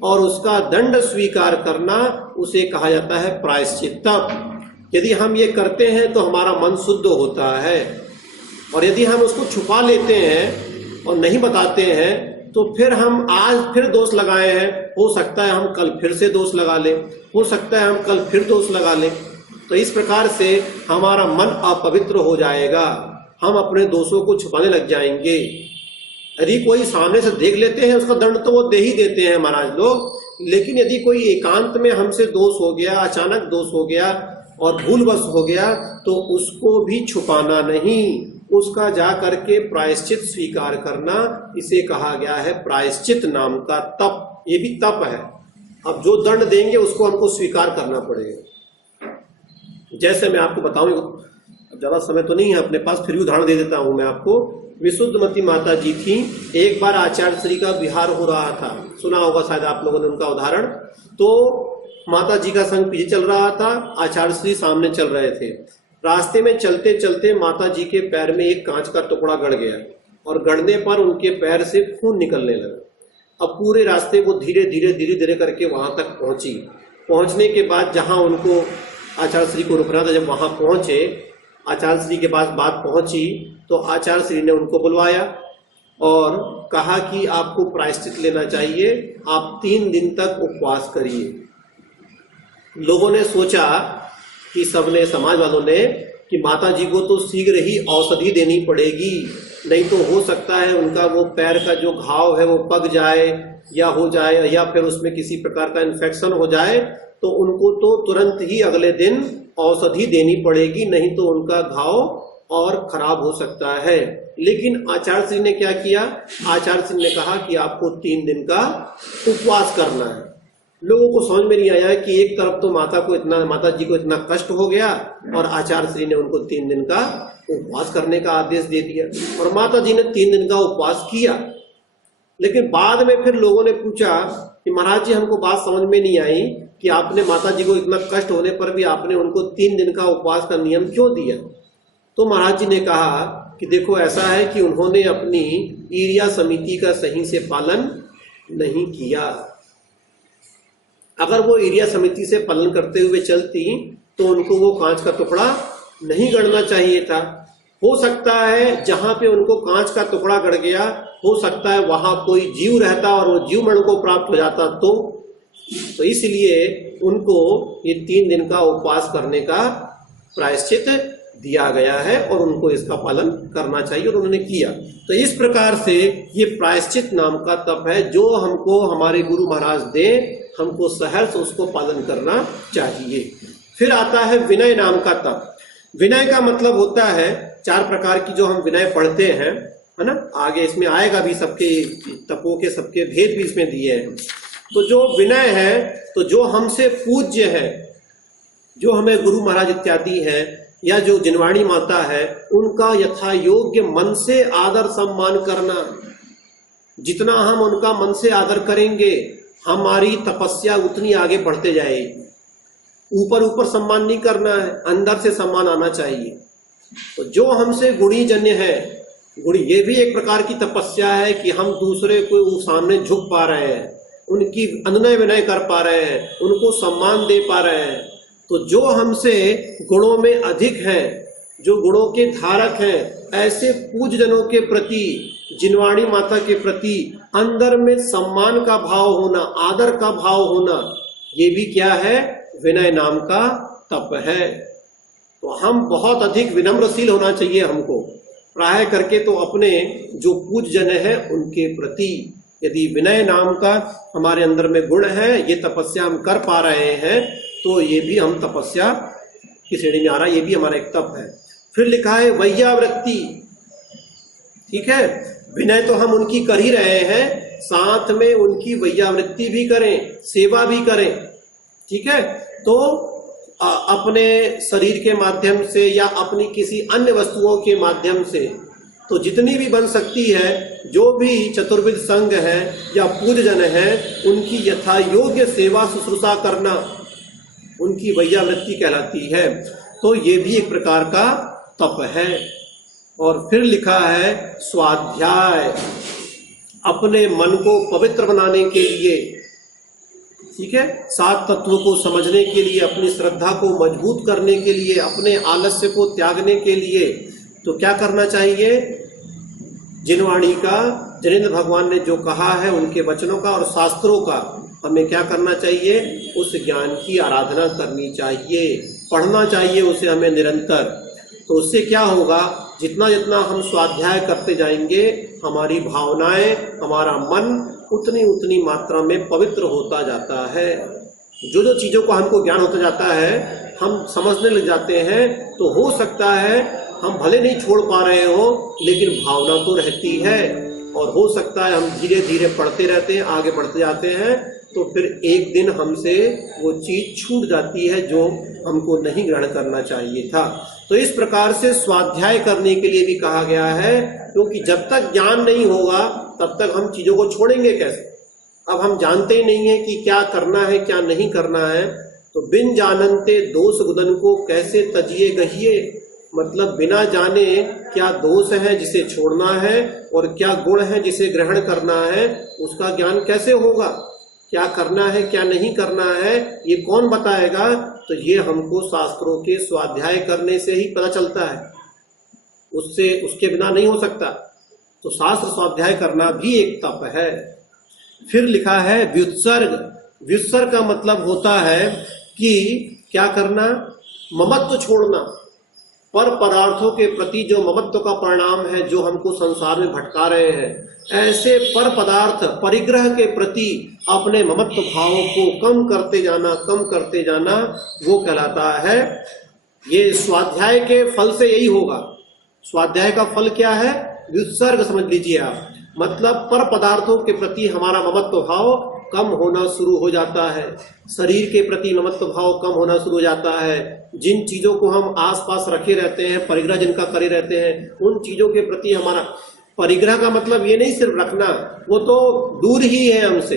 और उसका दंड स्वीकार करना, उसे कहा जाता है प्रायश्चित तप। यदि हम ये करते हैं तो हमारा मन शुद्ध होता है, और यदि हम उसको छुपा लेते हैं और नहीं बताते हैं तो फिर हम आज फिर दोष लगाए हैं, हो सकता है हम कल फिर से दोष लगा लें, हो सकता है हम कल फिर दोष लगा लें। तो इस प्रकार से हमारा मन अपवित्र हो जाएगा, हम अपने दोषों को छुपाने लग जाएंगे। यदि कोई सामने से देख लेते हैं उसका दंड तो वो दे ही देते हैं महाराज लोग, लेकिन यदि कोई एकांत में हमसे दोष हो गया, अचानक दोष हो गया और भूलवश हो गया, तो उसको भी छुपाना नहीं, उसका जा करके प्रायश्चित स्वीकार करना, इसे कहा गया है प्रायश्चित नाम का तप। ये भी तप है। अब जो दंड देंगे उसको हमको स्वीकार करना पड़ेगा। जैसे मैं आपको बताऊं, ज्यादा समय तो नहीं है अपने पास, फिर भी उदाहरण दे देता हूं मैं आपको। विशुद्धमती माता जी थी। एक बार आचार्य श्री का विहार हो रहा था, सुना होगा शायद आप लोगों ने उनका उदाहरण। तो माता जी का संग पीछे चल रहा था, आचार्य श्री सामने चल रहे थे। रास्ते में चलते चलते माता जी के पैर में एक कांच का टुकड़ा गड़ गया और गड़ने पर उनके पैर से खून निकलने लगा। अब पूरे रास्ते वो धीरे धीरे करके वहां तक पहुंची। पहुंचने के बाद जहां उनको आचार्य श्री को रुकना था, जब वहां पहुंचे, आचार्य श्री के पास बात पहुंची, तो आचार्य श्री ने उनको बुलवाया और कहा कि आपको प्रायश्चित लेना चाहिए, आप 3 दिन तक उपवास करिए। लोगों ने सोचा कि सबने, समाज वालों ने, कि माता जी को तो शीघ्र ही औषधि देनी पड़ेगी, नहीं तो हो सकता है उनका वो पैर का जो घाव है वो पक जाए या हो जाए, या फिर उसमें किसी प्रकार का इन्फेक्शन हो जाए, तो उनको तो तुरंत ही अगले दिन औषधि देनी पड़ेगी, नहीं तो उनका घाव और खराब हो सकता है। लेकिन आचार्य श्री ने क्या किया? आचार्य श्री ने कहा कि आपको 3 दिन का उपवास करना है। लोगों को समझ में नहीं आया कि एक तरफ तो माता जी को इतना कष्ट हो गया और आचार्य श्री ने उनको 3 दिन का उपवास करने का आदेश दे दिया, और माता जी ने 3 दिन का उपवास किया। लेकिन बाद में फिर लोगों ने पूछा कि महाराज जी, हमको बात समझ में नहीं आई कि आपने माता जी को इतना कष्ट होने पर भी आपने उनको 3 दिन का उपवास का नियम क्यों दिया? तो महाराज जी ने कहा कि देखो, ऐसा है कि उन्होंने अपनी ईर्या समिति का सही से पालन नहीं किया। अगर वो ईर्या समिति से पालन करते हुए चलती तो उनको वो कांच का टुकड़ा नहीं गड़ना चाहिए था। हो सकता है जहां पे उनको कांच का टुकड़ा गड़ गया, हो सकता है वहां कोई जीव रहता और वो जीव मरण को प्राप्त हो जाता, तो इसलिए उनको ये 3 दिन का उपवास करने का प्रायश्चित दिया गया है और उनको इसका पालन करना चाहिए, और उन्होंने किया। तो इस प्रकार से ये प्रायश्चित नाम का तप है जो हमको हमारे गुरु महाराज दें, हमको सहर्ष उसको पालन करना चाहिए। फिर आता है विनय नाम का तप। विनय का मतलब होता है 4 प्रकार की जो हम विनय पढ़ते हैं, है ना, आगे इसमें आएगा भी, सबके तपों के सबके भेद भी इसमें दिए हैं। तो जो विनय है, तो जो हमसे पूज्य है, जो हमें गुरु महाराज इत्यादि है या जो जिनवाणी माता है, उनका यथा योग्य मन से आदर सम्मान करना। जितना हम उनका मन से आदर करेंगे, हमारी तपस्या उतनी आगे बढ़ते जाएगी। ऊपर ऊपर सम्मान नहीं करना है, अंदर से सम्मान आना चाहिए। तो जो हमसे गुणी जन्य है, गुणी, ये भी एक प्रकार की तपस्या है कि हम दूसरे को सामने झुक पा रहे हैं, उनकी अनुनय विनय कर पा रहे हैं, उनको सम्मान दे पा रहे हैं। तो जो हमसे गुणों में अधिक हैं, जो गुणों के धारक हैं, ऐसे पूज्य जनों के प्रति, जिनवाणी माता के प्रति अंदर में सम्मान का भाव होना, आदर का भाव होना, ये भी क्या है? विनय नाम का तप है। तो हम बहुत अधिक विनम्रशील होना चाहिए हमको, प्राय करके तो अपने जो पूज्य जन है उनके प्रति। यदि विनय नाम का हमारे अंदर में गुण है, ये तपस्या हम कर पा रहे हैं, तो ये भी हम तपस्या की श्रेणी में आ रहा है, ये भी हमारा एक तप है। फिर लिखा है वैयावृत्ति। ठीक है, विनय तो हम उनकी कर ही रहे हैं, साथ में उनकी वैयावृत्ति भी करें, सेवा भी करें। ठीक है, तो अपने शरीर के माध्यम से या अपनी किसी अन्य वस्तुओं के माध्यम से, तो जितनी भी बन सकती है, जो भी चतुर्विध संघ है या पूज्य जन है, उनकी यथा योग्य सेवा शुश्रूषा करना उनकी वैयावृत्ति कहलाती है। तो ये भी एक प्रकार का तप है। और फिर लिखा है स्वाध्याय, अपने मन को पवित्र बनाने के लिए, ठीक है, 7 तत्वों को समझने के लिए, अपनी श्रद्धा को मजबूत करने के लिए, अपने आलस्य को त्यागने के लिए, तो क्या करना चाहिए? जिनवाणी का, जिनेंद्र भगवान ने जो कहा है, उनके वचनों का और शास्त्रों का हमें क्या करना चाहिए? उस ज्ञान की आराधना करनी चाहिए, पढ़ना चाहिए उसे हमें निरंतर। तो उससे क्या होगा? जितना जितना हम स्वाध्याय करते जाएंगे, हमारी भावनाएं, हमारा मन उतनी उतनी मात्रा में पवित्र होता जाता है। जो जो चीजों को हमको ज्ञान होता जाता है, हम समझने लग जाते हैं, तो हो सकता है हम भले नहीं छोड़ पा रहे हो, लेकिन भावना तो रहती है। और हो सकता है हम धीरे धीरे पढ़ते रहते हैं, आगे बढ़ते जाते हैं, तो फिर एक दिन हमसे वो चीज छूट जाती है जो हमको नहीं ग्रहण करना चाहिए था। तो इस प्रकार से स्वाध्याय करने के लिए भी कहा गया है, क्योंकि जब तक ज्ञान नहीं होगा तब तक हम चीजों को छोड़ेंगे कैसे। अब हम जानते ही नहीं है कि क्या करना है क्या नहीं करना है, तो बिन जानते दोष गुदन को कैसे तजिए गहिए, मतलब बिना जाने क्या दोष है जिसे छोड़ना है और क्या गुण है जिसे ग्रहण करना है, उसका ज्ञान कैसे होगा। क्या करना है क्या नहीं करना है ये कौन बताएगा, तो ये हमको शास्त्रों के स्वाध्याय करने से ही पता चलता है, उसके बिना नहीं हो सकता। तो शास्त्र स्वाध्याय करना भी एक तप है। फिर लिखा है व्युत्सर्ग। व्युत्सर्ग का मतलब होता है कि क्या करना, ममत्व छोड़ना, पर पदार्थों के प्रति जो ममत्व का परिणाम है, जो हमको संसार में भटका रहे हैं, ऐसे पर पदार्थ परिग्रह के प्रति अपने ममत्व भावों को कम करते जाना, वो कहलाता है। ये स्वाध्याय के फल से यही होगा। स्वाध्याय का फल क्या है, व्युत्सर्ग समझ लीजिए आप, मतलब पर पदार्थों के प्रति हमारा ममत्व भाव कम होना शुरू हो जाता है, शरीर के प्रति ममत्व भाव कम होना शुरू हो जाता है। जिन चीजों को हम आसपास रखे रहते हैं, परिग्रह जिनका करे रहते हैं, उन चीजों के प्रति हमारा परिग्रह का मतलब ये नहीं सिर्फ रखना, वो तो दूर ही है हमसे।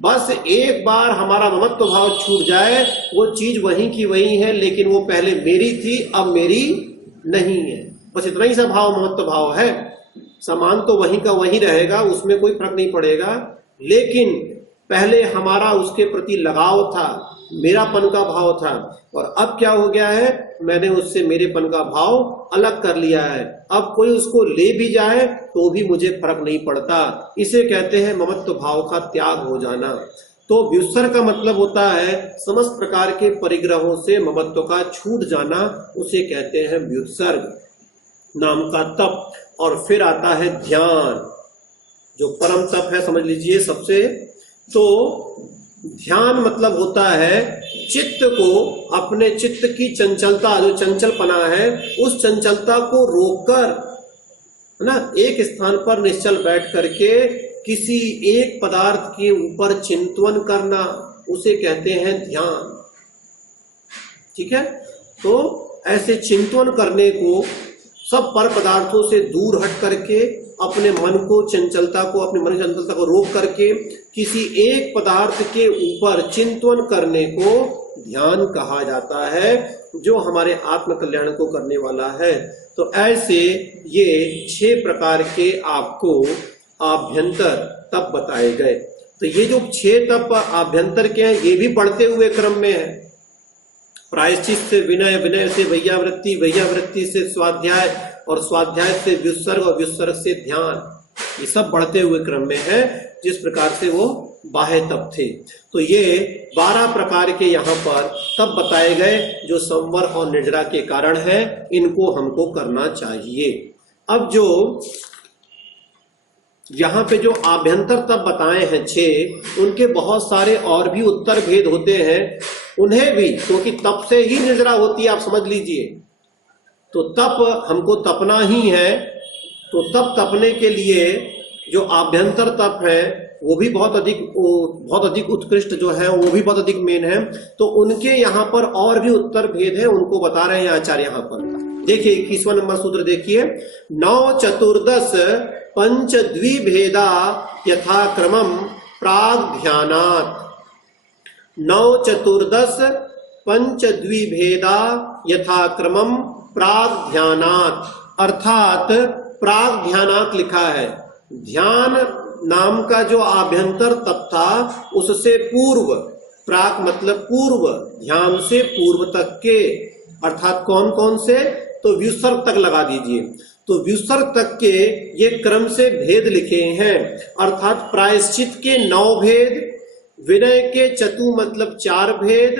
बस एक बार हमारा ममत्व भाव छूट जाए, वो चीज वहीं की वहीं है, लेकिन वो पहले मेरी थी अब मेरी नहीं है। बस इतना ही सा भाव ममत्व भाव है। सामान तो वहीं का वहीं रहेगा, उसमें कोई फर्क नहीं पड़ेगा, लेकिन पहले हमारा उसके प्रति लगाव था, मेरापन का भाव था, और अब क्या हो गया है, मैंने उससे मेरेपन का भाव अलग कर लिया है। अब कोई उसको ले भी जाए तो भी मुझे फर्क नहीं पड़ता। इसे कहते हैं ममत्व भाव का त्याग हो जाना। तो व्युत्सर्ग का मतलब होता है समस्त प्रकार के परिग्रहों से ममत्व का छूट जाना, उसे कहते हैं व्युत्सर्ग नाम का तप। और फिर आता है ध्यान, जो परम तप है समझ लीजिए सबसे। तो ध्यान मतलब होता है चित्त को, अपने चित्त की चंचलता, जो चंचलपना है, उस चंचलता को रोककर, है ना, एक स्थान पर निश्चल बैठ करके किसी एक पदार्थ के ऊपर चिंतन करना, उसे कहते हैं ध्यान। ठीक है, तो ऐसे चिंतन करने को, सब पर पदार्थों से दूर हट करके अपने मन को चंचलता को, अपने मन की चंचलता को रोक करके किसी एक पदार्थ के ऊपर चिंतन करने को ध्यान कहा जाता है, जो हमारे आत्म कल्याण को करने वाला है। तो ऐसे ये 6 प्रकार के आपको आभ्यंतर तप बताए गए। तो ये जो 6 तप आभ्यंतर के हैं, ये भी बढ़ते हुए क्रम में है। प्रायश्चित से विनय, विनय से वैयावृत्ति, वैयावृत्ति से स्वाध्याय, और स्वाध्याय से व्युत्सर्ग, और व्युत्सर्ग से ध्यान, ये सब बढ़ते हुए क्रम में है, जिस प्रकार से वो बाह्य तप थे। तो ये 12 प्रकार के यहाँ पर तप बताए गए, जो संवर और निर्जरा के कारण है, इनको हमको करना चाहिए। अब जो यहाँ पे जो आभ्यंतर तप बताए हैं 6, उनके बहुत सारे और भी उत्तर भेद होते हैं। उन्हें भी, क्योंकि तप से ही निर्जरा होती है, आप समझ लीजिए। तो तप हमको तपना ही है, तो तप तपने के लिए जो आभ्यंतर तप है वो भी बहुत अधिक उत्कृष्ट जो है, वो भी बहुत अधिक मेन है। तो उनके यहाँ पर और भी उत्तर भेद है, उनको बता रहे हैं आचार्य यहाँ पर। देखिए 21वां नंबर सूत्र देखिए, 9 14 पंच द्विभेदा यथा क्रमम प्राग ध्यानात्। 9 14 पंच द्विभेदा यथा क्रमम प्राग ध्यानात्, अर्थात प्राग ध्यानात् लिखा है। ध्यान नाम का जो आभ्यंतर तप था, उससे पूर्व, प्राग मतलब पूर्व, ध्यान से पूर्व तक के, अर्थात कौन कौन से, तो व्युत्सर्ग तक लगा दीजिए। तो व्युत्सर्ग तक के ये क्रम से भेद लिखे हैं, अर्थात प्रायश्चित के 9 भेद, विनय के चतु मतलब 4 भेद,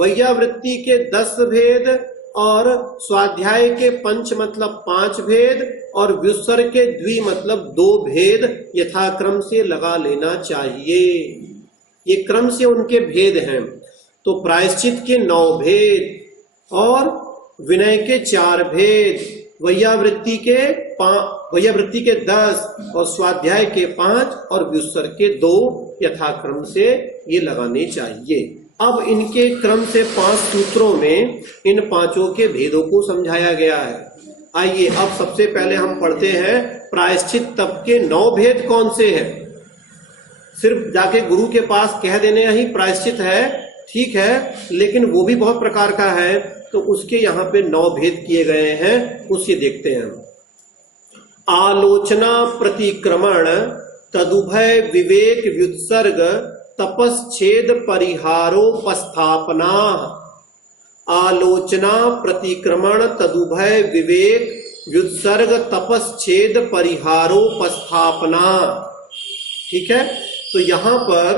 वैयावृत्ति के 10 भेद, और स्वाध्याय के पंच मतलब 5 भेद, और व्युत्सर्ग के द्वि मतलब 2 भेद यथाक्रम से लगा लेना चाहिए। ये क्रम से उनके भेद हैं। तो प्रायश्चित के 9 भेद, और विनय के 4 भेद, वैयावृत्ति के वैयावृत्ति के 10 और स्वाध्याय के 5 और व्युत्सर्ग के 2 यथाक्रम से ये लगाने चाहिए। अब इनके क्रम से 5 सूत्रों में इन पांचों के भेदों को समझाया गया है। आइए अब सबसे पहले हम पढ़ते हैं प्रायश्चित तप के 9 भेद कौन से हैं। सिर्फ जाके गुरु के पास कह देने ही प्रायश्चित है, ठीक है, लेकिन वो भी बहुत प्रकार का है, तो उसके यहाँ पे 9 भेद किए गए हैं, उसे देखते हैं। आलोचना प्रतिक्रमण तदुभय विवेक व्युत्सर्ग तपश्चेद परिहारोपस्थापना। आलोचना प्रतिक्रमण तदुभय विवेक व्युत्सर्ग तपश्चेद परिहारोपस्थापना। ठीक है, तो यहां पर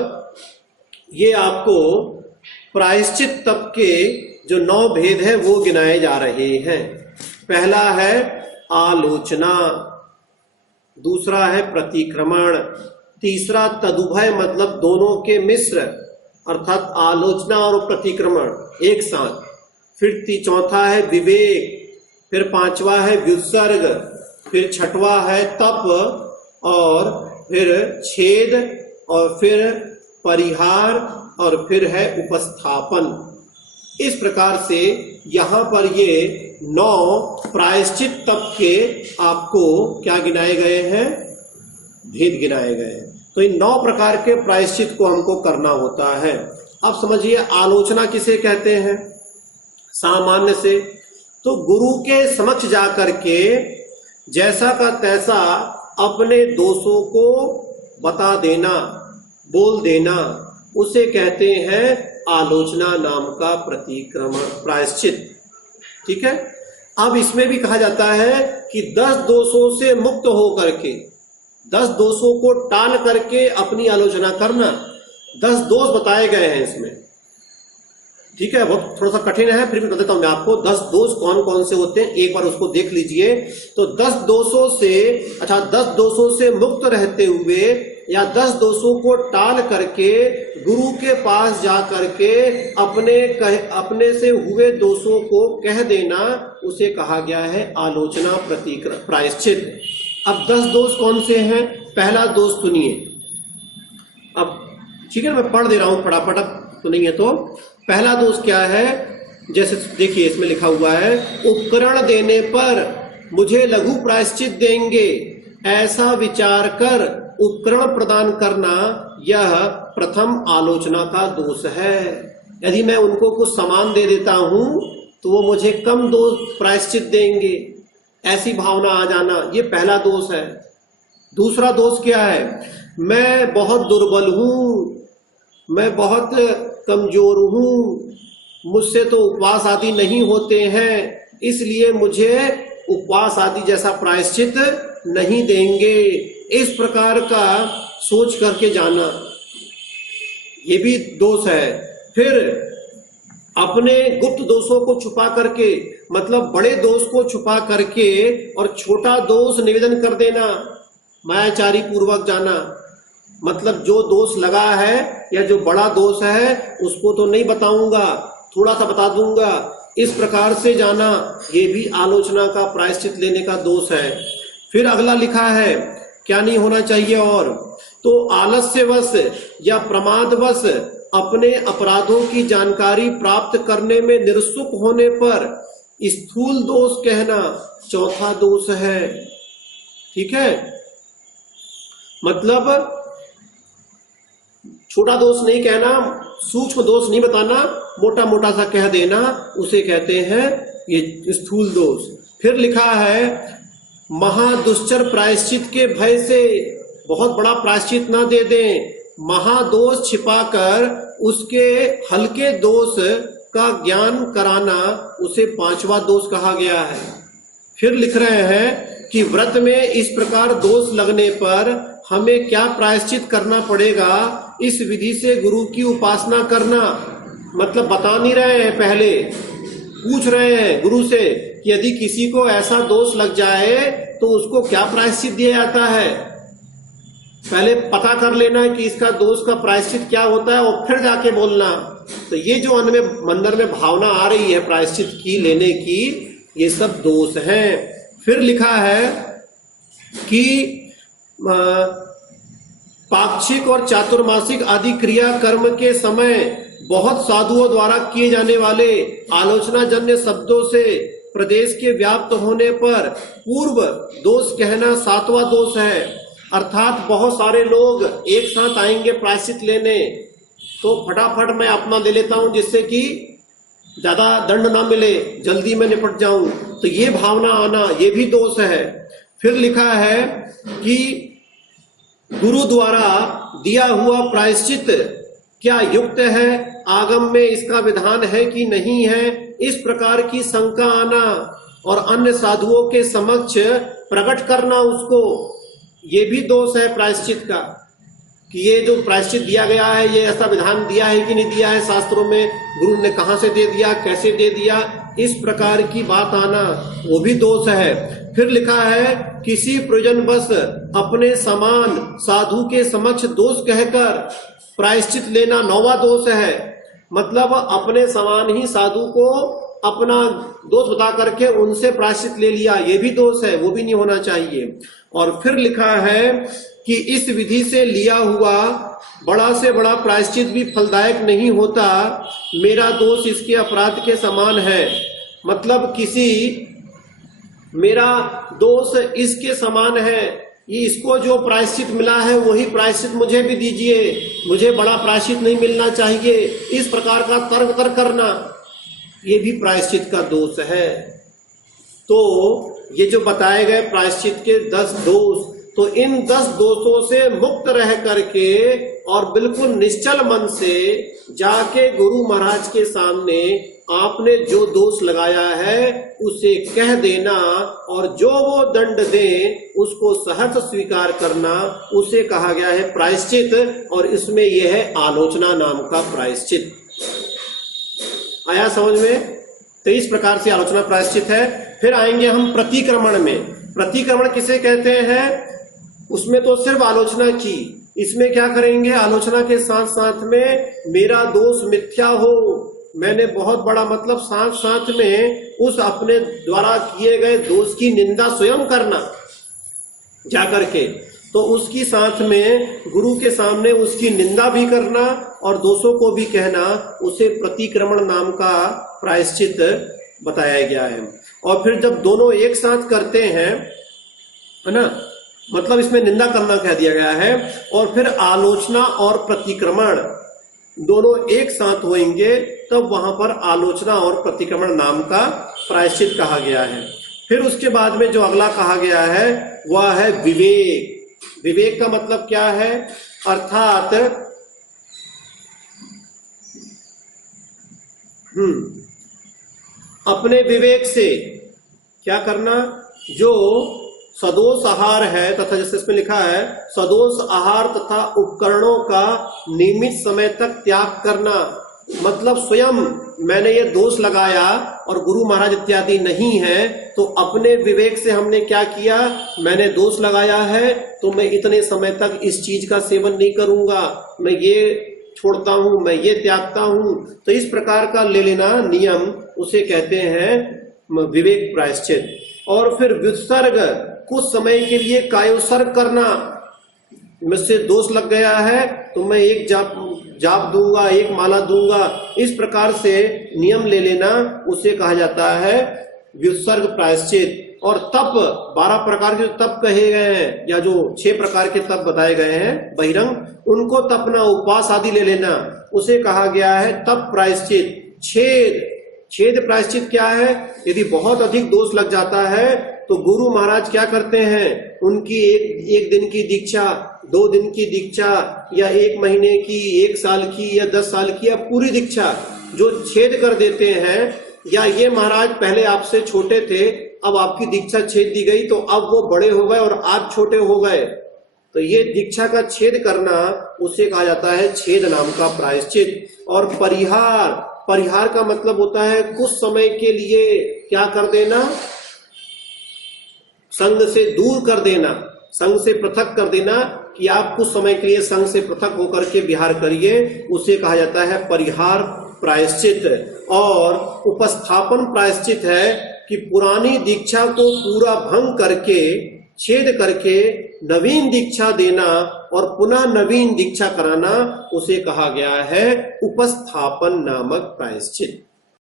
ये आपको प्रायश्चित तप के जो 9 भेद है वो गिनाए जा रहे हैं। पहला है आलोचना, दूसरा है प्रतिक्रमण, तीसरा तदुभय मतलब दोनों के मिश्र अर्थात आलोचना और प्रतिक्रमण एक साथ, फिर चौथा है विवेक, फिर पांचवा है व्युत्सर्ग, फिर छठवा है तप, और फिर छेद, और फिर परिहार, और फिर है उपस्थापन। इस प्रकार से यहाँ पर ये 9 प्रायश्चित तप के आपको क्या गिनाए गए हैं, भेद गिनाए गए हैं। तो इन 9 प्रकार के प्रायश्चित को हमको करना होता है। अब समझिए आलोचना किसे कहते हैं सामान्य से, तो गुरु के समक्ष जाकर के जैसा का तैसा अपने दोषों को बता देना, बोल देना, उसे कहते हैं आलोचना नाम का प्रतिक्रमण प्रायश्चित। ठीक है, अब इसमें भी कहा जाता है कि 10 दोषों से मुक्त होकर के, 10 दोषों को टाल करके अपनी आलोचना करना। 10 दोष बताए गए हैं इसमें, ठीक है, बहुत थोड़ा सा कठिन है, फिर भी बता देता हूं मैं आपको 10 दोष कौन कौन से होते हैं, एक बार उसको देख लीजिए। तो 10 दोषों से, अच्छा 10 दोषों से मुक्त रहते हुए या 10 दोषों को टाल करके गुरु के पास जा करके अपने से हुए दोषों को कह देना, उसे कहा गया है आलोचना प्रायश्चित। अब 10 दोष कौन से हैं, पहला दोष सुनिए। अब ठीक है, मैं पढ़ दे रहा हूं फटाफट, सुनेंगे तो। पहला दोष क्या है, जैसे देखिए इसमें लिखा हुआ है, उपकरण देने पर मुझे लघु प्रायश्चित देंगे ऐसा विचार कर उपकरण प्रदान करना, यह प्रथम आलोचना का दोष है। यदि मैं उनको कुछ सामान दे देता हूं तो वो मुझे कम दोष प्रायश्चित देंगे, ऐसी भावना आ जाना, ये पहला दोष है। दूसरा दोष क्या है, मैं बहुत दुर्बल हूं, मैं बहुत कमजोर हूं, मुझसे तो उपवास आदि नहीं होते हैं, इसलिए मुझे उपवास आदि जैसा प्रायश्चित नहीं देंगे। इस प्रकार का सोच करके जाना, ये भी दोष है। फिर अपने गुप्त दोषों को छुपा करके, मतलब बड़े दोष को छुपा करके और छोटा दोष निवेदन कर देना, मायाचारी पूर्वक जाना, मतलब जो दोष लगा है या जो बड़ा दोष है उसको तो नहीं बताऊंगा, थोड़ा सा बता दूंगा, इस प्रकार से जाना, ये भी आलोचना का प्रायश्चित लेने का दोष है। फिर अगला लिखा है, क्या नहीं होना चाहिए, और तो आलस्यवश या प्रमादवश अपने अपराधों की जानकारी प्राप्त करने में निरुत्सुक होने पर स्थूल दोष कहना चौथा दोष है। ठीक है, मतलब छोटा दोष नहीं कहना, सूक्ष्म दोष नहीं बताना, मोटा मोटा सा कह देना, उसे कहते हैं ये स्थूल दोष। फिर लिखा है, महादुश्चर प्रायश्चित के भय से बहुत बड़ा प्रायश्चित ना दे दें, महादोष छिपाकर उसके हल्के दोष का ज्ञान कराना, उसे 5वां दोष कहा गया है। फिर लिख रहे हैं कि व्रत में इस प्रकार दोष लगने पर हमें क्या प्रायश्चित करना पड़ेगा, इस विधि से गुरु की उपासना करना। मतलब बता नहीं रहे हैं, पहले पूछ रहे हैं गुरु से कि यदि किसी को ऐसा दोष लग जाए तो उसको क्या प्रायश्चित दिया जाता है, पहले पता कर लेना कि इसका दोष का प्रायश्चित क्या होता है और फिर जाके बोलना। तो ये जो अंदर में भावना आ रही है प्रायश्चित की लेने की, ये सब दोष हैं। फिर लिखा है कि पाक्षिक और चातुर्मासिक आदि क्रिया कर्म के समय बहुत साधुओं द्वारा किए जाने वाले आलोचना जन्य शब्दों से प्रदेश के व्याप्त होने पर पूर्व दोष कहना सातवां दोष है। अर्थात बहुत सारे लोग एक साथ आएंगे प्रायश्चित लेने, तो फटाफट मैं अपना ले लेता हूं जिससे कि ज्यादा दंड ना मिले, जल्दी में निपट जाऊं, तो ये भावना आना ये भी दोष है। फिर लिखा है कि गुरु द्वारा दिया हुआ प्रायश्चित क्या युक्त है, आगम में इसका विधान है कि नहीं है, इस प्रकार की शंका आना और अन्य साधुओं के समक्ष प्रकट करना उसको, ये भी दोष है प्रायश्चित का, कि ये जो प्रायश्चित दिया गया है ये ऐसा विधान दिया है कि नहीं दिया है शास्त्रों में, गुरु ने कहां से दे दिया, कैसे दे दिया, इस प्रकार की बात आना वो भी दोष है। फिर लिखा है किसी प्रयोजनवश अपने समान साधु के समक्ष दोष कहकर प्रायश्चित लेना नौवां दोष है। मतलब अपने समान ही साधु को अपना दोष बता करके उनसे प्रायश्चित ले लिया, ये भी दोष है, वो भी नहीं होना चाहिए। और फिर लिखा है कि इस विधि से लिया हुआ बड़ा से बड़ा प्रायश्चित भी फलदायक नहीं होता, मेरा दोष इसके अपराध के समान है। मतलब किसी मेरा दोष इसके समान है, ये इसको जो प्रायश्चित मिला है वही प्रायश्चित मुझे भी दीजिए, मुझे बड़ा प्रायश्चित नहीं मिलना चाहिए, इस प्रकार का तर्क करना ये भी प्रायश्चित का दोष है। तो ये जो बताए गए प्रायश्चित के 10 दोष, तो इन 10 दोषों से मुक्त रह करके और बिल्कुल निश्चल मन से जाके गुरु महाराज के सामने आपने जो दोष लगाया है उसे कह देना और जो वो दंड दे उसको सहर्ष स्वीकार करना, उसे कहा गया है प्रायश्चित। और इसमें यह है आलोचना नाम का प्रायश्चित। आया समझ में? तो इस प्रकार से आलोचना प्रायश्चित है। फिर आएंगे हम प्रतिक्रमण में। प्रतिक्रमण किसे कहते हैं? उसमें तो सिर्फ आलोचना की, इसमें क्या करेंगे? आलोचना के साथ साथ में मेरा दोष मिथ्या हो, मैंने बहुत बड़ा मतलब साथ साथ में उस अपने द्वारा किए गए दोष की निंदा स्वयं करना जाकर के, तो उसकी साथ में गुरु के सामने उसकी निंदा भी करना और दोषों को भी कहना, उसे प्रतिक्रमण नाम का प्रायश्चित बताया गया है। और फिर जब दोनों एक साथ करते हैं, है ना, मतलब इसमें निंदा करना कह दिया गया है, और फिर आलोचना और प्रतिक्रमण दोनों एक साथ होंगे, तब वहां पर आलोचना और प्रतिक्रमण नाम का प्रायश्चित कहा गया है। फिर उसके बाद में जो अगला कहा गया है वह है विवेक। विवेक का मतलब क्या है? अर्थात अपने विवेक से क्या करना? जो सदोष आहार है तथा, जैसे इसमें लिखा है, सदोष आहार तथा उपकरणों का नियमित समय तक त्याग करना। मतलब स्वयं मैंने ये दोष लगाया और गुरु महाराज इत्यादि नहीं है, तो अपने विवेक से हमने क्या किया? मैंने दोष लगाया है तो मैं इतने समय तक इस चीज का सेवन नहीं करूंगा, मैं ये छोड़ता हूं, मैं ये त्यागता हूं। तो इस प्रकार का ले लेना नियम, उसे कहते हैं विवेक प्रायश्चित। और फिर व्युत्सर्ग, कुछ समय के लिए कायोत्सर्ग करना। मुझसे दोष लग गया है तो मैं एक जाप दूंगा, एक माला दूंगा, इस प्रकार से नियम ले लेना, उसे कहा जाता है व्युत्सर्ग प्रायश्चित। और तप, 12 प्रकार के तप कहे गए हैं, या जो 6 प्रकार के तप बताए गए हैं बहिरंग, उनको तपना, उपवास आदि ले लेना, उसे कहा गया है तप प्रायश्चित। छेद प्रायश्चित क्या है? यदि बहुत अधिक दोष लग जाता है तो गुरु महाराज क्या करते हैं? उनकी एक दिन की दीक्षा, 2 दिन की दीक्षा, या 1 महीने की, 1 साल की, या 10 साल की, या पूरी दीक्षा जो छेद कर देते हैं, या ये महाराज पहले आपसे छोटे थे, अब आपकी दीक्षा छेद दी गई तो अब वो बड़े हो गए और आप छोटे हो गए, तो ये दीक्षा का छेद करना, उसे कहा जाता है छेद नाम का प्रायश्चित। और परिहार का मतलब होता है कुछ समय के लिए क्या कर देना? संग से दूर कर देना, संग से पृथक कर देना, कि आप कुछ समय के लिए संग से पृथक होकर के विहार करिए, उसे कहा जाता है परिहार प्रायश्चित। और उपस्थापन प्रायश्चित है कि पुरानी दीक्षा को पूरा भंग करके छेद करके नवीन दीक्षा देना और पुनः नवीन दीक्षा कराना, उसे कहा गया है उपस्थापन नामक प्रायश्चित।